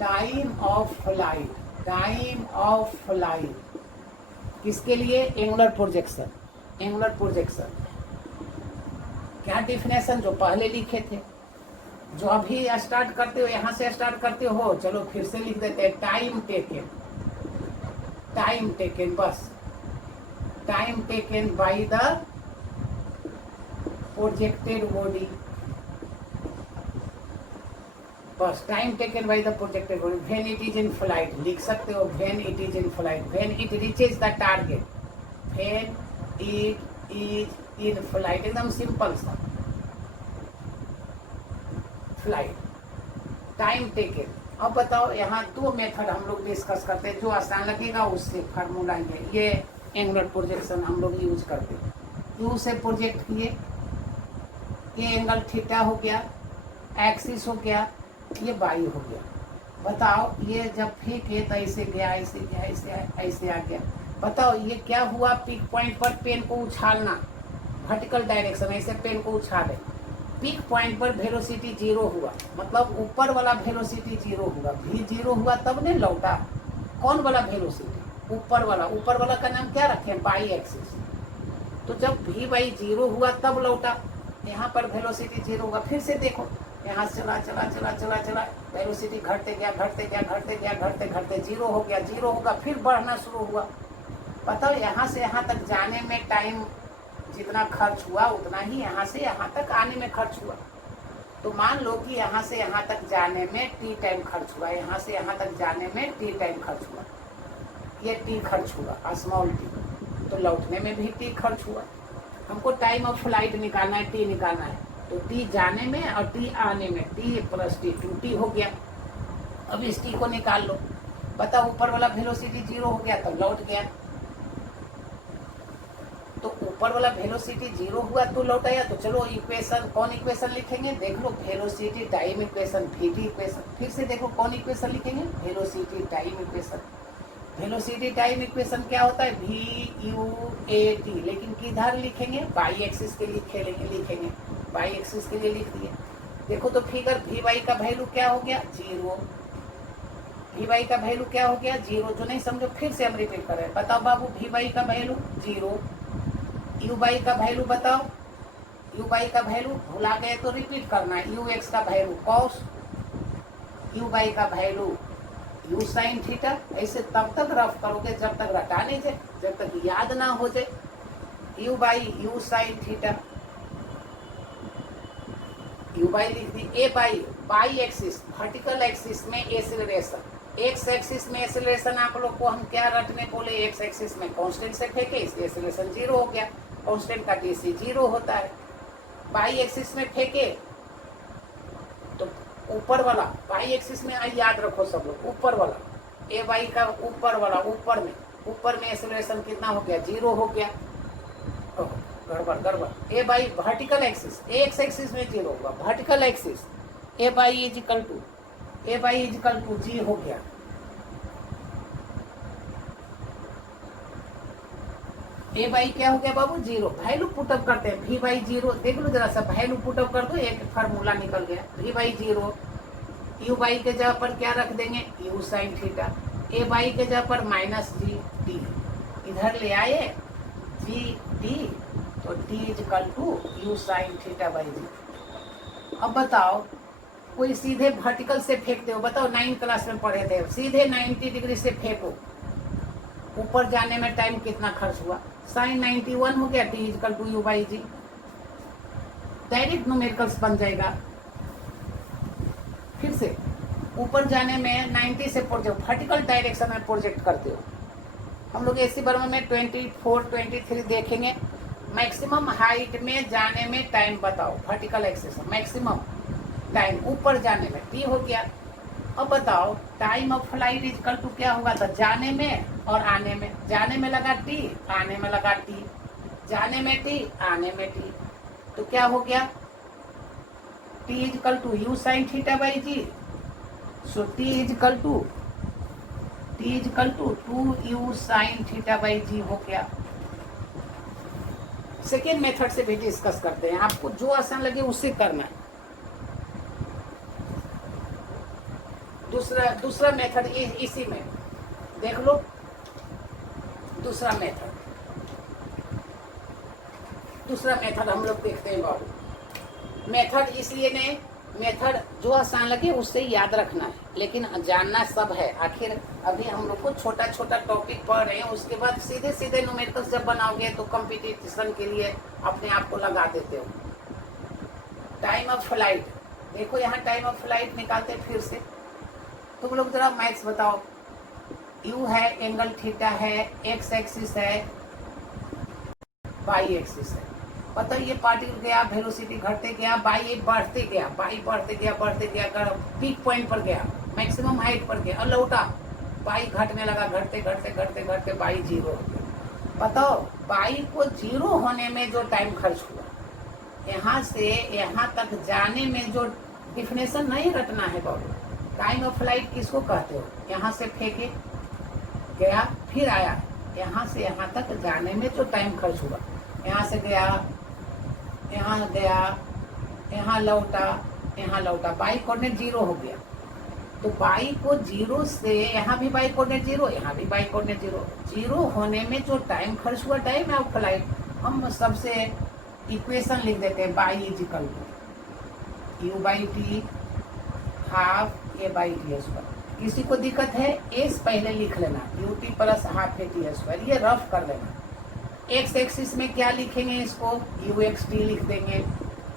time of flight. Time of flight किसके लिए, एंगुलर प्रोजेक्शन। एंगुलर प्रोजेक्शन क्या डिफिनेशन जो पहले लिखे थे, जो अभी स्टार्ट करते हो, यहाँ से स्टार्ट करते हो, चलो फिर से लिख देते हैं। टाइम टेकन, टाइम टेकन, बस time taken by the projected body, बस time taken by the projected body. When it is in flight लिख सकते हो, when it is in flight, when it reaches the target, when it is in flight, एकदम simple सा flight. Time taken. अब बताओ यहाँ 2 method हम लोग डिस्कस करते हैं, जो आसान लगेगा उससे फार्मूला ये एंगुलर प्रोजेक्शन हम लोग यूज करते हैं। यू से प्रोजेक्ट किए, ये एंगल थीटा हो गया, एक्सिस हो गया, ये बाई हो गया। बताओ ये जब फेंके तो ऐसे गया, ऐसे गया, ऐसे आ गया। बताओ ये क्या हुआ, पिक पॉइंट पर पेन को उछालना, वर्टिकल डायरेक्शन, ऐसे पेन को उछाले, पिक पॉइंट पर वेलोसिटी 0 हुआ, मतलब ऊपर वाला वेलोसिटी 0 हुआ, भी 0 हुआ तब नहीं लौटा। कौन वाला वेलोसिटी, ऊपर वाला। ऊपर वाला का नाम क्या रखे, बाई एक्सिस। तो जब भी बाई 0 हुआ तब लौटा, यहाँ पर वेलोसिटी 0 हुआ। फिर से देखो, यहाँ चला चला चला चला चला, वेलोसिटी घटते गया घटते गया घटते गया घटते घटते 0 हो गया, 0 होगा, फिर बढ़ना शुरू हुआ। बताओ यहाँ से यहाँ तक जाने में टाइम जितना खर्च हुआ उतना ही यहाँ से यहाँ तक आने में खर्च हुआ। तो मान लो कि यहाँ से यहाँ तक जाने में t टाइम खर्च हुआ, यहाँ से यहाँ तक जाने में t टाइम खर्च हुआ, ये t खर्च हुआ, स्मॉल t। तो लौटने में भी t खर्च हुआ। हमको टाइम ऑफ फ्लाइट निकालना है, t निकालना है, तो t जाने में और t आने में, t प्लस t 2t हो गया। अब इस t को निकाल लो। बताओ ऊपर वाला वेलोसिटी 0 हो गया तब लौट गया, तो ऊपर वाला वेलोसिटी 0 हुआ तो लौटाया। तो चलो इक्वेशन, कौन इक्वेशन लिखेंगे, देख लो, velocity time equation, vt equation. फिर से देखो कौन इक्वेशन लिखेंगे, velocity time equation. Velocity time equation क्या होता है, VUAT, लेकिन किधर लिखेंगे, बाई एक्सिस के लिए लिखेंगे, बाई एक्सिस के लिए लिख दिए। देखो तो फिगर Vy का वैल्यू क्या हो गया, 0। Vy का वैल्यू क्या हो गया, 0। जो नहीं समझो फिर से हम रिपीट कर रहे हैं। बताओ बाबू, Vy का वैल्यू 0। Uy का वैल्यू बताओ, Uy का वैल्यू भुला गए तो रिपीट करना है। Ux का वैल्यू cos, Uy का वैल्यू u साइन थीटा। ऐसे तब तक रफ करोगे जब तक रटा नहीं जाए, जब तक याद ना हो जाए। u by u sine theta, u by लिख दी। ए बाई एक्सिस, वर्टिकल एक्सिस में एक्सीलरेशन, एक्स एक्सिस में एक्सीलरेशन आप लोग को हम क्या रटने बोले, एक्स एक्सिस में कांस्टेंट से फेंके, इसलिए एक्सीलरेशन 0 हो गया। कांस्टेंट का डीसी 0 होता है। बाई एक्सिस में फेंके तो ऊपर वाला, बाई एक्सिस में याद रखो सब लोग, ऊपर वाला ए बाई का ऊपर वाला, ऊपर में एक्सीलरेशन कितना हो गया, 0 हो गया। गड़बड़। A y vertical axis, x axis में 0 होगा, vertical axis a y is equal to g हो गया। ए बाई क्या हो गया बाबू, 0। वैल्यू पुटअप करते हैं, V बाई 0, देख लो जरा सा, वैल्यू पुटअप कर दो, एक फार्मूला निकल गया, V बाई 0। U बाई के जगह पर क्या रख देंगे, u sine theta. A y के जगह पर माइनस जी टी, इधर ले आए जी टी, तो t is equal to u sine theta by g. अब बताओ, कोई सीधे वर्टिकल से फेंकते हो, बताओ 9 क्लास में पढ़े थे, सीधे 90 डिग्री से फेंको, ऊपर जाने में टाइम कितना खर्च हुआ, साइन 91 हो गया, t is equal to u by g. Direct numericals बन जाएगा। फिर से ऊपर जाने में 90 से प्रोजेक्ट, वर्टिकल डायरेक्शन में प्रोजेक्ट करते हो। हम लोग एसी बर्मा में 24, 23 देखेंगे। मैक्सिमम हाइट में जाने में टाइम बताओ, वर्टिकल एक्सिस मैक्सिमम टाइम ऊपर जाने में t हो गया। अब बताओ time of flight is equal to क्या होगा, तो जाने में और आने में, जाने में लगा t, आने में लगा t, जाने में t, आने में t, तो क्या हो गया, t is equal to u sine theta by g. So t is equal to 2u sine theta by जी हो गया। सेकेंड मेथड से भी डिस्कस करते हैं, आपको जो आसान लगे उससे करना है। दूसरा मेथड इसी में देख लो। दूसरा मेथड हम लोग देखते हैं बाबू। मेथड इसलिए नहीं, मेथड जो आसान लगे उससे याद रखना है, लेकिन जानना सब है। आखिर अभी हम लोग को छोटा छोटा टॉपिक पढ़ रहे हैं, उसके बाद सीधे न्यूमेरिकल्स जब बनाओगे तो कंपटीशन के लिए अपने आप को लगा देते हो। टाइम ऑफ फ्लाइट, देखो यहाँ टाइम ऑफ फ्लाइट निकालते हैं फिर से। तुम लोग जरा मैथ्स बताओ, u है, एंगल थीटा है, एक्स एक्सिस है, वाई एक्सिस है। पता ये पार्टिकल गया, वेलोसिटी घटते गया, बाई बढ़ते गया, पीक पॉइंट पर गया, मैक्सिमम हाइट पर गया और लौटा, बाई घटने लगा, घटते बाई 0 हो गया। बताओ बाई को 0 होने में जो टाइम खर्च हुआ, यहाँ से यहाँ तक जाने में जो डिफिनेशन नहीं रटना है बाबू। टाइम ऑफ फ्लाइट किसको कहते हो, यहाँ से फेंके गया फिर आया, यहाँ से यहाँ तक जाने में जो टाइम खर्च हुआ, यहाँ से गया, यहाँ लौटा, बाई कोऑर्डिनेट 0 हो गया। तो बाई को 0 से यहाँ भी बाई कोऑर्डिनेट 0, यहाँ भी बाई कोऑर्डिनेट 0 होने में जो टाइम खर्च हुआ, टाइम ऑफ फ्लाइट, हम सबसे इक्वेशन लिख देते हैं। Y is equal to u y T half A by T square. किसी को दिक्कत है एस पहले लिख लेना, u t plus half a t square, ये रफ कर लेना। एक्स एक्सिस में क्या लिखेंगे, इसको यू एक्स टी लिख देंगे,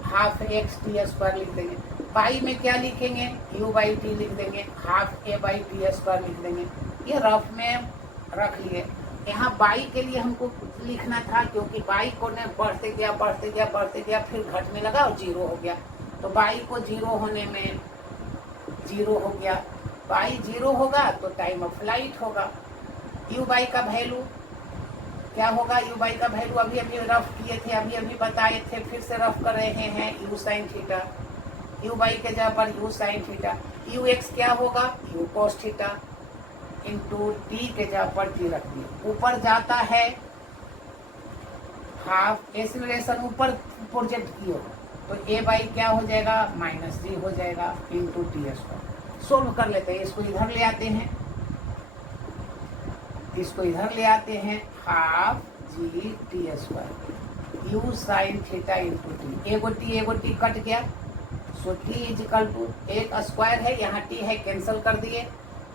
हाफ एक्स टी स्क्वायर लिख देंगे। बाई में क्या लिखेंगे, यू बाई टी लिख देंगे, half A by T square लिख देंगे। ये रफ में रख लिए। यहाँ बाई के लिए हमको लिखना था, क्योंकि बाई को ने बढ़ते गया फिर घटने लगा और 0 हो गया। तो बाई को 0 होने में 0 हो गया, बाई 0 होगा तो टाइम ऑफ फ्लाइट होगा। यू बाई का वैल्यू क्या होगा, यू बाई का वैल्यू अभी अभी रफ किए थे, अभी अभी बताए थे, फिर से रफ कर रहे हैं, you sine theta, u y के जगह पर you sine theta, u x क्या होगा, you cos theta into T के जगह पर टी रख दिए, ऊपर जाता है हाफ, एक्सीलरेशन ऊपर प्रोजेक्ट की हो तो ए बाई क्या हो जाएगा, माइनस जी हो जाएगा इंटू टी स्क्वायर। सोल्व कर लेते हैं, इसको इधर ले आते हैं, इसको इधर ले आते हैं, half g T square you sine theta into T, एगो टी कट गया, so T is equal to, एक स्क्वायर है यहाँ टी है, कैंसिल कर दिए,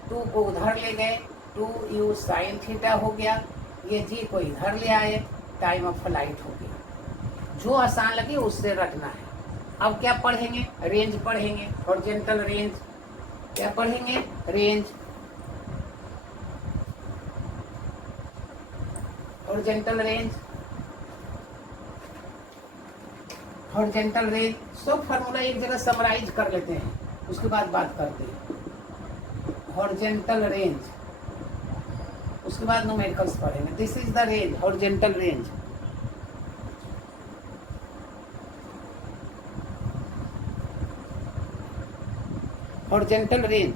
टू को उधर ले गए, टू यू साइन थीटा हो गया, ये जी को इधर ले आए, टाइम ऑफ फ्लाइट हो गया। जो आसान लगे उससे रटना है। अब क्या पढ़ेंगे, रेंज पढ़ेंगे, हॉरिजॉन्टल रेंज, क्या पढ़ेंगे, range, horizontal range, horizontal range, सब फार्मूला एक जगह समराइज कर लेते हैं, उसके बाद बात करते हैं। हॉरिजॉन्टल रेंज, उसके बाद न्यूमेरिकल्स पढ़ेंगे। This is the range, horizontal range. Horizontal range,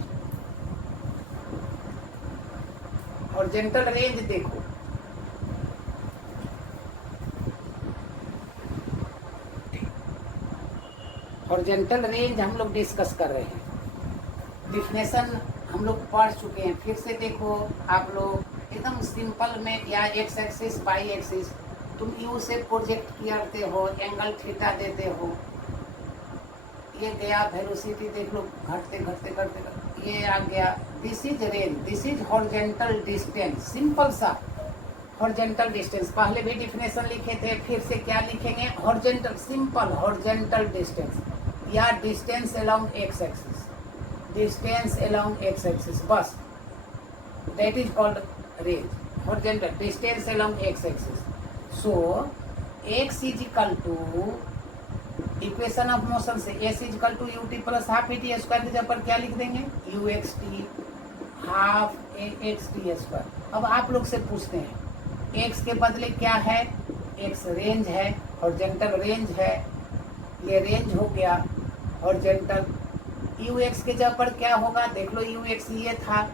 horizontal range देखो, हॉरिजॉन्टल रेंज हम लोग डिस्कस कर रहे हैं, डिफिनेशन हम लोग पढ़ चुके हैं, फिर से देखो आप लोग एकदम सिंपल में, या एक्स एक्सिस बाई एक्सिस, तुम यू से प्रोजेक्ट करते हो, एंगल थीटा देते हो, ये गया वेलोसिटी देख लो, घटते घटते घटते ये आ गया, this is range, this is horizontal distance, simple सा हॉरिजॉन्टल डिस्टेंस, पहले भी डिफिनेशन लिखे थे, फिर से क्या लिखेंगे, हॉरिजॉन्टल, सिंपल हॉरिजॉन्टल डिस्टेंस या distance along x axis, distance along x axis, बस that is called range, horizontal distance along x axis. So x is equal to, equation of motion से s is equal to u t plus half a t square की जगह पर क्या लिख देंगे, you x t half a x T square. अब आप लोग से पूछते हैं, एक्स के बदले क्या है, एक्स रेंज है, हॉरिजॉन्टल रेंज है, ये रेंज हो गया हॉरिजॉन्टल, यू एक्स के जगह पर क्या होगा, देख लो यू एक्स ये था,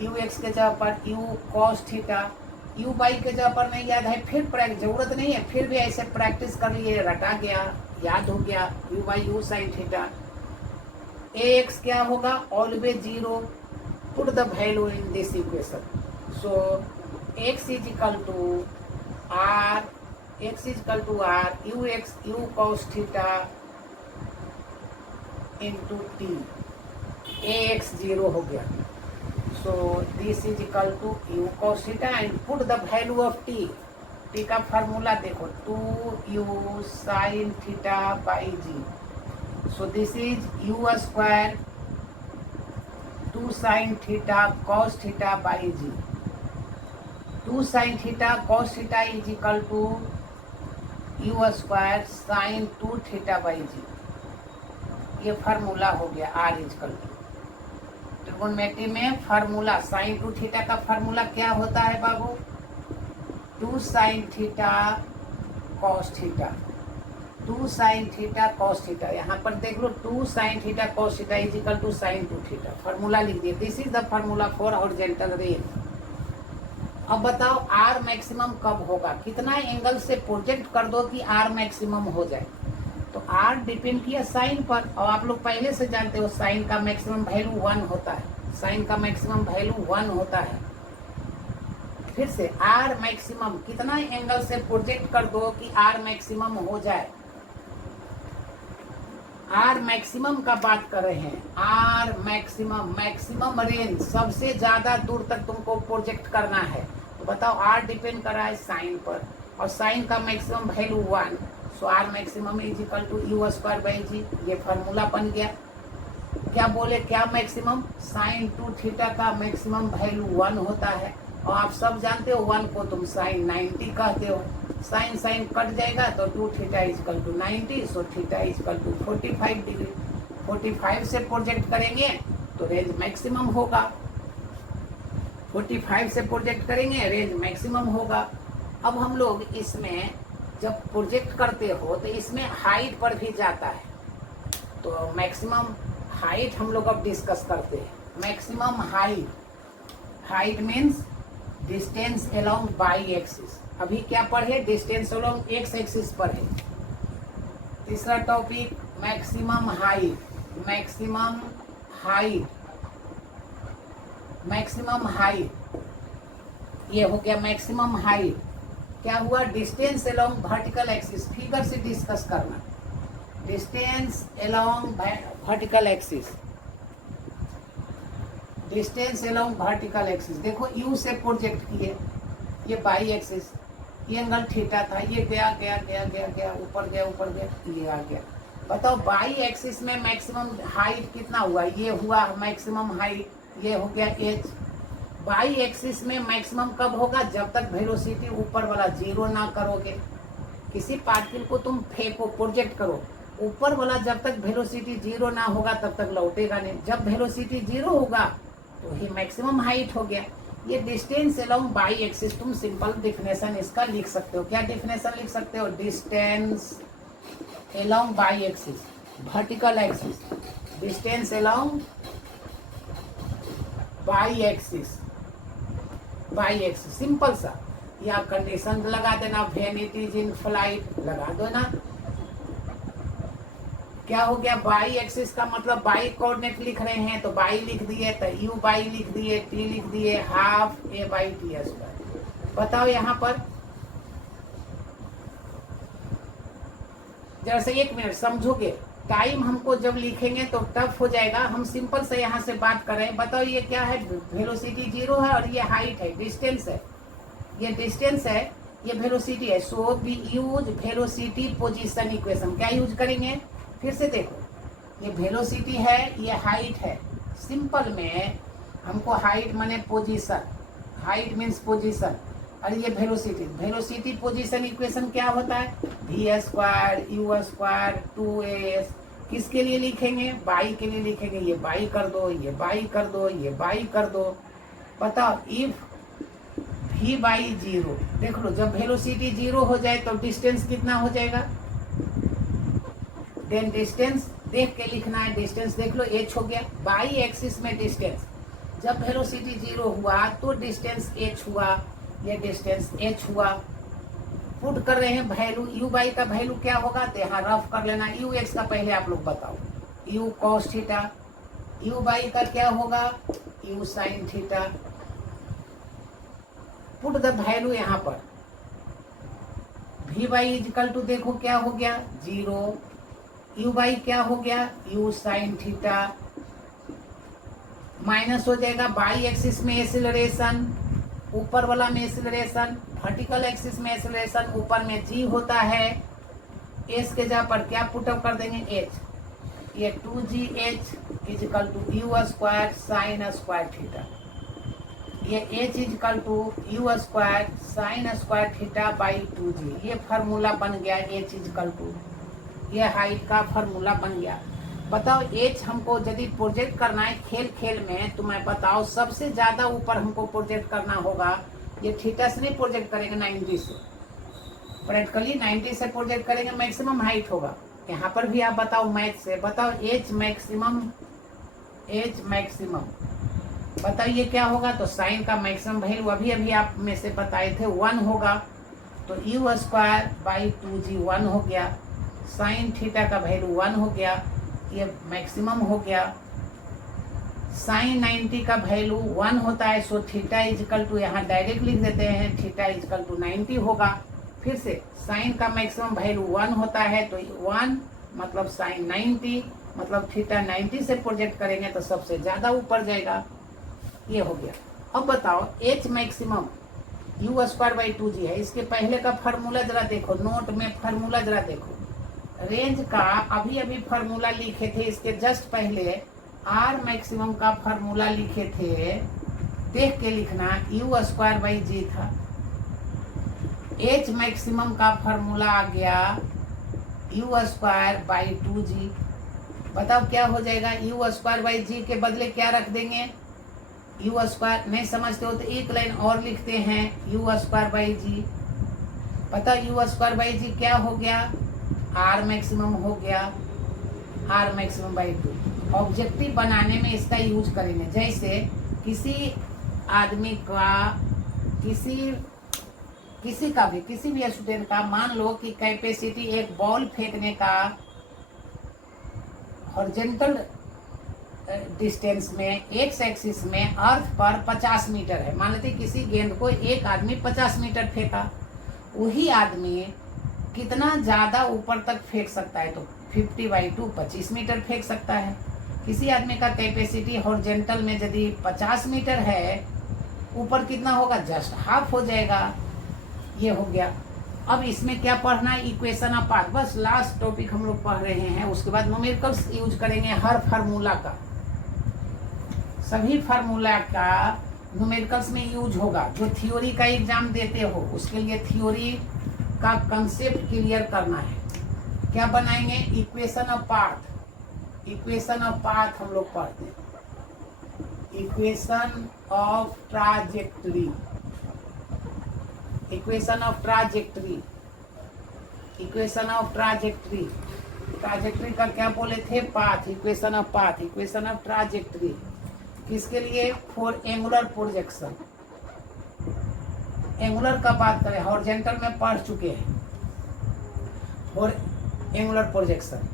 यू एक्स के जगह पर you cos theta, u y के जगह पर नहीं याद है, फिर जरूरत नहीं है, फिर भी ऐसे प्रैक्टिस कर लिए, रटा गया, याद हो गया, you y u sine theta, A x क्या होगा, always zero, put the value in this equation, so x is equal to r, x is equal to r, u cos theta into t, ax 0 हो गया, so this is equal to u cos theta and put the value of t, t का formula देखो, 2u sin theta by g, so this is u square 2 sin theta cos theta by g, 2 sin theta cos theta is equal to u square sin 2 theta by g, ये formula हो गया, r is equal to, trigonometry में formula sine 2 theta का formula क्या होता है बाबू, 2 sin theta cos theta, 2 sin theta cos theta, यहाँ पर देख लो 2 sin theta cos theta is equal to sin 2 theta, formula लिख दिए, this is the formula for horizontal range. अब बताओ आर मैक्सिमम कब होगा, कितना एंगल से प्रोजेक्ट कर दो कि आर मैक्सिमम हो जाए, तो आर डिपेंड किया साइन पर, और आप लोग पहले से जानते हो साइन का मैक्सिमम वैल्यू 1 होता है, साइन का मैक्सिमम वैल्यू 1 होता है। फिर से आर मैक्सिमम कितना एंगल से प्रोजेक्ट कर दो कि आर मैक्सिमम हो जाए, आर मैक्सिमम का बात कर रहे हैं, आर मैक्सिमम, मैक्सिमम रेंज, सबसे ज्यादा दूर तक तुमको प्रोजेक्ट करना है, तो बताओ आर डिपेंड कर रहा है साइन पर, और साइन का maximum value 1, so r maximum is equal to u square by जी, ये फार्मूला बन गया। क्या बोले, क्या मैक्सिमम, साइन 2 थीटा का मैक्सिमम वैल्यू 1 होता है, और आप सब जानते हो 1 को तुम साइन 90 कहते हो, साइन साइन कट जाएगा तो 2 theta is equal to 90, so theta is equal to 45 degree, 45 से प्रोजेक्ट करेंगे तो रेंज मैक्सिमम होगा। 45 से प्रोजेक्ट करेंगे, रेंज मैक्सिमम होगा। अब हम लोग इसमें जब प्रोजेक्ट करते हो तो इसमें हाइट पर भी जाता है, तो मैक्सिमम हाइट हम लोग अब डिस्कस करते हैं। Maximum height, height means distance along y axis. अभी क्या पढ़े? डिस्टेंस अलोंग एक्स एक्सिस पढ़े। तीसरा topic maximum height. Maximum height, maximum height, ये हो गया मैक्सिमम हाइट। क्या हुआ? Distance along vertical axis, figure से डिस्कस करना। Distance along vertical axis, distance along vertical axis. देखो यू से प्रोजेक्ट किए, ये बाई एक्सिस, ये एंगल थीटा था, ये गया गया गया गया गया, ऊपर गया ऊपर गया, ये आ गया। बताओ बाई एक्सिस में मैक्सिमम हाइट कितना हुआ? ये हुआ मैक्सिमम हाइट, ये हो गया एच। बाई एक्सिस में मैक्सिमम कब होगा? जब तक वेलोसिटी ऊपर वाला जीरो ना करोगे। किसी पार्टिकल को तुम फेंको, प्रोजेक्ट करो, ऊपर वाला जब तक वेलोसिटी जीरो ना होगा तब तक लौटेगा नहीं। जब वेलोसिटी जीरो होगा तो ही मैक्सिमम हाइट हो गया। ये डिस्टेंस अलोंग बाई एक्सिस, तुम सिंपल डिफिनेशन इसका लिख सकते हो। क्या डिफिनेशन लिख सकते हो? Distance along y axis, vertical axis, distance along y axis, Y axis, simple सा। या कंडीशन लगा देना, when it is in flight लगा दो ना। क्या हो गया? बाई एक्सिस का मतलब बाई कोऑर्डिनेट लिख रहे हैं तो बाई लिख दिए, तो यू बाई लिख दिए, टी लिख दिए, half A by T square. बताओ यहाँ पर जरा से 1 मिनट समझोगे। टाइम हमको जब लिखेंगे तो टफ हो जाएगा। हम सिंपल से यहाँ से बात करें। बताओ ये क्या है? वेलोसिटी जीरो है और ये हाइट है, डिस्टेंस है। ये डिस्टेंस है, ये वेलोसिटी है। So we use velocity position equation. क्या यूज करेंगे? फिर से देखो, ये वेलोसिटी है, ये हाइट है। सिंपल में हमको हाइट माने पोजीशन, हाइट मीन्स पोजीशन, और ये वेलोसिटी। वेलोसिटी पोजीशन इक्वेशन क्या होता है? V square u square 2as। किसके लिए लिखेंगे? बाई के लिए लिखेंगे। ये बाई कर दो, ये बाई कर दो, ये बाई कर दो। बताओ इफ v बाई जीरो, देख लो जब वेलोसिटी जीरो हो जाए तो डिस्टेंस कितना हो जाएगा? देन डिस्टेंस देख के लिखना है। डिस्टेंस देख लो, h हो गया। बाई एक्सिस में डिस्टेंस, जब वेलोसिटी जीरो हुआ तो डिस्टेंस h हुआ, ये डिस्टेंस h हुआ। पुट कर रहे हैं वैल्यू, यू बाई का वैल्यू क्या होगा? तो यहाँ रफ कर लेना। यू एक्स का पहले आप लोग बताओ, you cos theta, u y का क्या होगा? You sine theta. Put the value यहाँ पर। वी बाई इजकल टू देखो क्या हो गया? जीरो। यू बाई क्या हो गया? You sine theta. माइनस हो जाएगा बाई एक्सिस में एक्सीलरेशन, ऊपर वाला में एक्सीलरेशन, वर्टिकल एक्सिस में एक्सीलरेशन, ऊपर में जी होता है। एस के जगह पर क्या पुटअप कर देंगे? एच। ये 2gh is equal to u square sine square theta. ये h is equal to u square sine square theta by 2g। ये फार्मूला बन गया h इजकल टू, ये हाइट का फार्मूला बन गया। बताओ h हमको यदि प्रोजेक्ट करना है खेल खेल में, तो मैं बताओ सबसे ज्यादा ऊपर हमको प्रोजेक्ट करना होगा। ये थीटा से नहीं प्रोजेक्ट करेंगे 90 से, प्रैक्टिकली 90 से प्रोजेक्ट करेंगे, मैक्सिमम हाइट होगा। यहाँ पर भी आप बताओ मैथ से, बताओ h मैक्सिमम, h मैक्सिमम बताओ ये क्या होगा? तो साइन का मैक्सिमम वैल्यू अभी अभी आप में से बताए थे 1 होगा, तो यू स्क्वायर बाई 2g 1 हो गया। साइन थीटा का वैल्यू 1 हो गया, ये मैक्सिमम हो गया। साइन 90 का वैल्यू 1 होता है, सो थीटा इजकल टू, यहाँ डायरेक्ट लिख देते हैं, थीटा इजकल टू 90 होगा। फिर से साइन का मैक्सिमम वैल्यू 1 होता है, तो 1 मतलब साइन 90, मतलब थीटा 90 से प्रोजेक्ट करेंगे तो सबसे ज्यादा ऊपर जाएगा। ये हो गया। अब बताओ h maximum you square by 2g है। इसके पहले का फार्मूला जरा देखो, नोट में फार्मूला जरा देखो। रेंज का अभी अभी फार्मूला लिखे थे, इसके जस्ट पहले आर मैक्सिमम का फार्मूला लिखे थे, देख के लिखना। यू स्क्वायर बाई जी था। h मैक्सिमम का फार्मूला आ गया यू स्क्वायर बाई 2g। बताओ क्या हो जाएगा? यू स्क्वायर बाई जी के बदले क्या रख देंगे? यू स्क्वायर नहीं समझते हो तो एक लाइन और लिखते हैं, यू स्क्वायर बाई जी। पता यू स्क्वायर बाई जी क्या हो गया, आर मैक्सिमम हो गया, आर मैक्सिमम बाई 2। ऑब्जेक्टिव बनाने में इसका यूज करेंगे। जैसे किसी आदमी का किसी भी स्टूडेंट का मान लो कि कैपेसिटी एक बॉल फेंकने का हॉरिजॉन्टल डिस्टेंस में एक्स एक्सिस में अर्थ पर 50 मीटर है। मान लेते किसी गेंद को एक आदमी 50 मीटर फेंका, वही आदमी कितना ज़्यादा ऊपर तक फेंक सकता है, तो 50/2 25 मीटर फेंक सकता है। किसी आदमी का कैपेसिटी हॉरिजॉन्टल में यदि 50 मीटर है, ऊपर कितना होगा, जस्ट हाफ हो जाएगा। ये हो गया। अब इसमें क्या पढ़ना है, इक्वेशन ऑफ पाथ। बस लास्ट टॉपिक हम लोग पढ़ रहे हैं, उसके बाद न्यूमेरिकल्स यूज करेंगे। हर फार्मूला का, सभी फार्मूला का न्यूमेरिकल्स में यूज होगा। जो थ्योरी का एग्जाम देते हो उसके लिए थ्योरी का कंसेप्ट क्लियर करना है। क्या बनाएंगे, equation of path. Equation of path हम लोग पढ़ते हैं। Equation of trajectory, equation of trajectory, equation of trajectory. Trajectory का क्या बोले थे, path. Equation of path, equation of trajectory किसके लिए, फॉर एंगुलर प्रोजेक्शन। एंगुलर का बात करें, हॉरिजॉन्टल में पढ़ चुके हैं, for angular projection.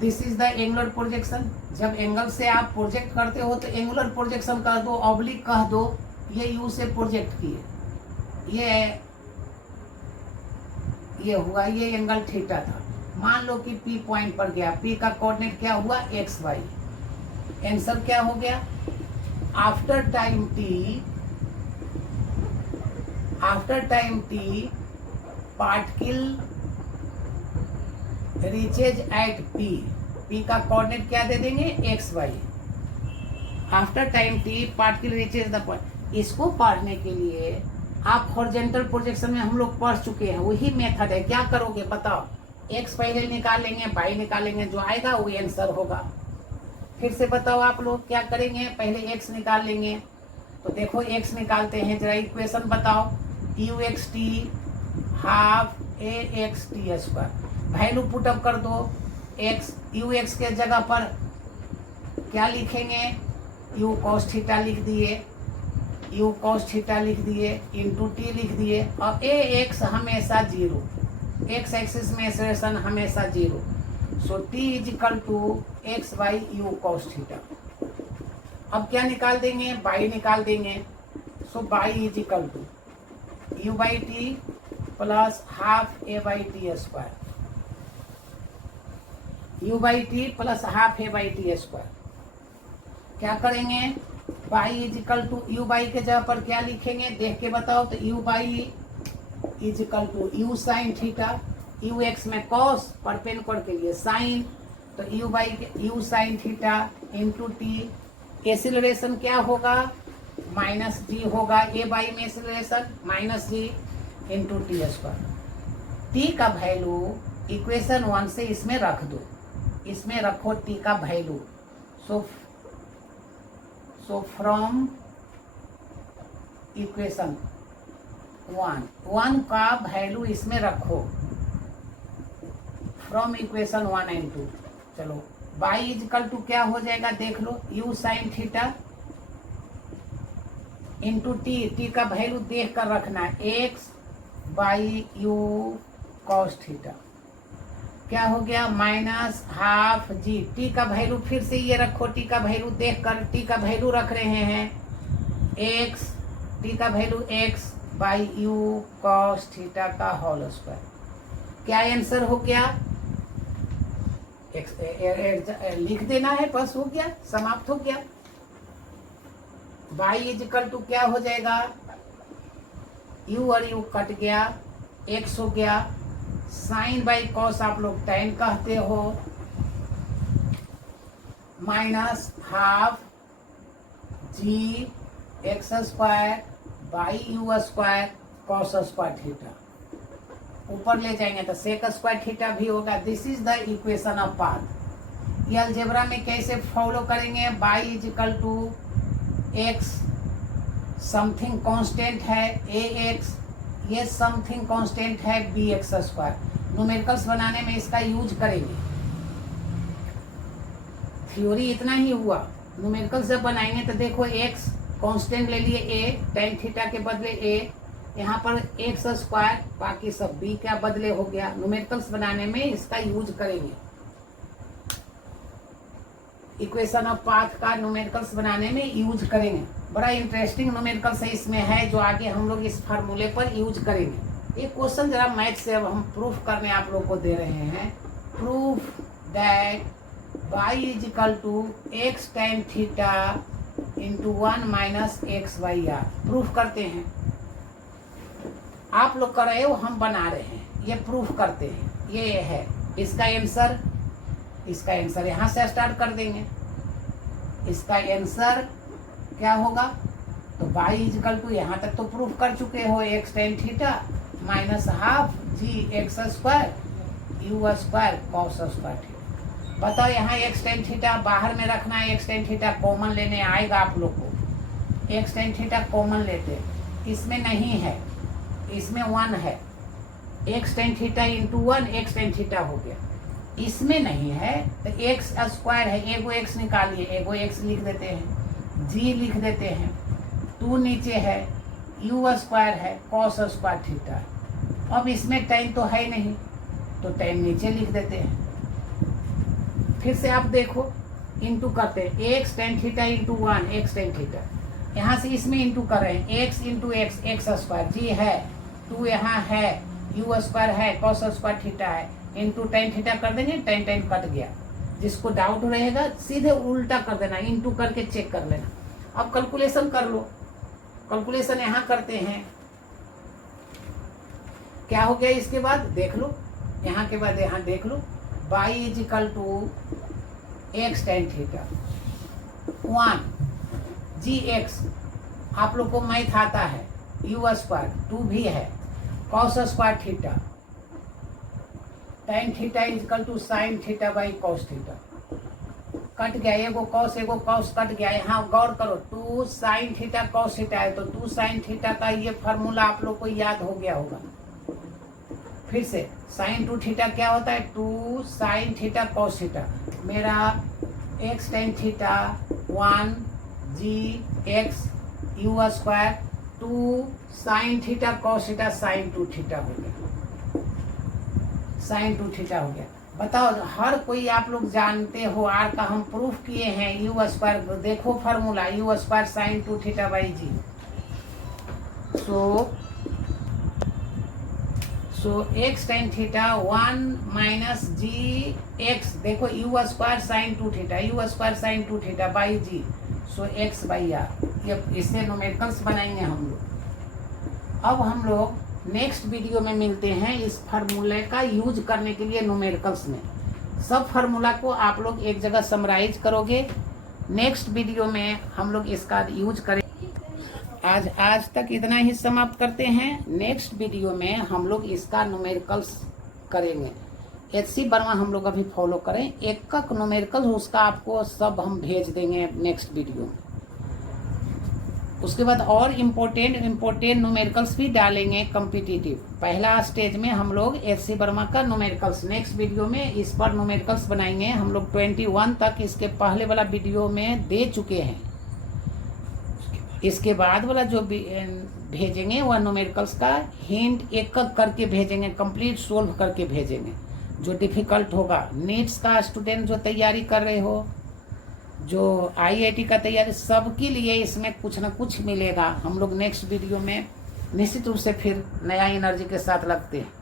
This is the angular projection. जब एंगल से आप प्रोजेक्ट करते हो तो एंगुलर प्रोजेक्शन कह दो, ऑब्लिक कह दो। ये यू से प्रोजेक्ट किए, ये हुआ, ये एंगल थीटा था। मान लो कि P पॉइंट पर गया, P का कोऑर्डिनेट क्या हुआ, एक्स वाई। आंसर क्या हो गया, after time T particle reaches at P का कोऑर्डिनेट क्या दे देंगे, x y. After time T particle reaches the point. इसको पढ़ने के लिए आप हॉरिजॉन्टल प्रोजेक्शन में हम लोग पढ़ चुके हैं, वही मेथड है। क्या करोगे बताओ, एक्स पहले निकालेंगे, वाई निकालेंगे, जो आएगा वो आंसर होगा। फिर से बताओ आप लोग क्या करेंगे, पहले एक्स निकाल लेंगे। तो देखो एक्स निकालते हैं, जरा इक्वेशन बताओ, you x t half a x T square. Value put up कर दो। एक्स यू एक्स के जगह पर क्या लिखेंगे, यू कॉस थीटा लिख दिए, यू कॉस थीटा लिख दिए, इंटू टी लिख दिए। और ए एक्स हमेशा जीरो, एक्स एक्सिस में एक्सेलरेशन हमेशा zero. So T is equal to x by u cos theta. अब क्या निकाल देंगे, बाई निकाल देंगे। So by is equal to you by t plus half A by T square, u by t plus half A by T square. क्या करेंगे, y is equal to you y के जगह पर क्या लिखेंगे, देख के बताओ। तो u y is equal to u sine theta, u x में कॉस, परपेंडिकुलर के लिए साइन, तो u y u sine theta into t. Acceleration क्या होगा, माइनस जी होगा, ए बाई में acceleration minus g into t square. T का value equation 1 से इसमें रख दो, इसमें रखो टी का वैल्यू। सो फ्रॉम इक्वेशन 1 का वैल्यू इसमें रखो, फ्रॉम इक्वेशन 1 एंड 2। चलो बाई इज इक्वल टू क्या हो जाएगा, देख लो, u sine theta into t का वैल्यू देख कर रखना है, x by u cos theta. क्या हो गया, माइनस हाफ जी। टी का वैल्यू फिर से ये रखो, टी का वैल्यू देख कर, टी का वैल्यू रख रहे हैं एक्स, टी का value x by u cos theta का होल स्क्वायर। क्या आंसर हो गया, लिख देना है, बस हो गया, समाप्त हो गया। बाई इज इक्वल टू क्या हो जाएगा, यू और यू कट गया, एक्स हो गया, साइन बाई कॉस आप लोग टेन कहते हो, minus half g x square by you square cos square theta. ऊपर ले जाएंगे तो सेक स्क्वायर थीटा भी होगा। This is the equation of path. ये अलजेब्रा में कैसे फॉलो करेंगे, y is equal to x, something constant है ax, ये समथिंग कांस्टेंट है bx स्क्वायर। न्यूमेरिकल्स बनाने में इसका यूज करेंगे। थ्योरी इतना ही हुआ, न्यूमेरिकल्स जब बनाएंगे तो देखो x कांस्टेंट ले लिए a, tan थीटा के बदले a, यहाँ पर एक्स स्क्वायर, बाकी सब b क्या बदले हो गया। न्यूमेरिकल्स बनाने में इसका यूज करेंगे। इक्वेशन ऑफ पाथ का न्यूमेरिकल्स बनाने में यूज करेंगे। बड़ा इंटरेस्टिंग न्यूमेरिकल्स है इसमें है, जो आगे हम लोग इस फार्मूले पर यूज करेंगे। एक क्वेश्चन जरा मैथ से अब हम प्रूफ करने आप लोग को दे रहे हैं। Proof that y is equal to x tan theta into 1 minus x by r. Proof करते हैं, आप लोग कर रहे हो, हम बना रहे हैं, ये प्रूफ करते हैं। ये है इसका आंसर, इसका आंसर यहाँ से स्टार्ट कर देंगे। इसका आंसर क्या होगा, तो y इज इक्वल टू, यहाँ तक तो प्रूफ कर चुके हो, x tan theta minus half g x square u square cos square theta. बताओ यहाँ एक्स tan थीटा बाहर में रखना है, एक्स tan थीटा कॉमन लेने आएगा आप लोग को। एक्स tan थीटा कॉमन लेते, इसमें नहीं है, इसमें 1 है, x tan theta into 1 x tan theta हो गया। इसमें नहीं है तो एक्स स्क्वायर है, एगो एक्स निकालिए, एगो एक्स लिख देते हैं, जी लिख देते हैं, 2 नीचे है, यू स्क्वायर है, कॉस स्क्वायर थीटा है। अब इसमें tan तो है नहीं, तो tan नीचे लिख देते हैं। फिर से आप देखो, इंटू करते हैं, x tan theta into 1 x tan theta, यहाँ से इसमें इंटू कर रहे हैं, x into x x square, g है, 2 यहाँ है, यू स्क्वायर है, कॉस स्क्वायर थीटा है, इंटू tan थीटा कर देंगे, tan कट गया। जिसको डाउट रहेगा सीधे उल्टा कर देना, इंटू करके चेक कर लेना। अब कैलकुलेशन कर लो, कैलकुलेशन यहाँ करते हैं, क्या हो गया इसके बाद देख लो, यहाँ के बाद यहाँ देख लो, y is equal to x tan theta 1 g x, आप लोग को मैथ आता है, यू स्क्वायर 2 भी है, cos square theta, tan theta is equal to sine theta by cos theta. Cut गया, एगो कॉस कट गया। यहाँ गौर करो, 2 साइन थीटा कॉस थीटा है, तो 2 साइन थीटा का ये फार्मूला आप लोग को याद हो गया होगा। फिर से साइन 2 थीटा क्या होता है, 2 साइन थीटा कॉस थीटा। मेरा x tan theta 1 g x u square 2 sine theta cos theta sine 2 theta हो गया, साइन 2 थीटा हो गया। बताओ, हर कोई आप लोग जानते हो, आर का हम प्रूफ किए हैं, यू स्क्वायर देखो formula, u square sine 2 theta by g. So x tan theta 1 minus g x, देखो u square sine 2 theta, u square sine 2 theta by g, so x by r. ये इससे numericals बनाएंगे हम लोग। अब हम लोग नेक्स्ट वीडियो में मिलते हैं इस फार्मूले का यूज करने के लिए न्यूमेरिकल्स में। सब फार्मूला को आप लोग एक जगह समराइज करोगे, नेक्स्ट वीडियो में हम लोग इसका यूज करें। आज तक इतना ही समाप्त करते हैं। नेक्स्ट वीडियो में हम लोग इसका न्यूमेरिकल्स करेंगे। HC वर्मा हम लोग अभी फॉलो करें, एक न्यूमेरिकल उसका आपको सब हम भेज देंगे नेक्स्ट वीडियो में। उसके बाद और इम्पोर्टेंट न्यूमेरिकल्स भी डालेंगे कम्पिटिटिव। पहला स्टेज में हम लोग HC वर्मा का न्यूमेरिकल्स, नेक्स्ट वीडियो में इस पर न्यूमेरिकल्स बनाएंगे। हम लोग 21 तक इसके पहले वाला वीडियो में दे चुके हैं। इसके बाद वाला जो भेजेंगे वह न्यूमेरिकल्स का हिंट एक करके भेजेंगे, कंप्लीट सोल्व करके भेजेंगे। जो डिफिकल्ट होगा, नीट्स का स्टूडेंट जो तैयारी कर रहे हो, जो IIT का तैयारी, सबके लिए इसमें कुछ ना कुछ मिलेगा। हम लोग नेक्स्ट वीडियो में निश्चित रूप से फिर नया एनर्जी के साथ लगते हैं।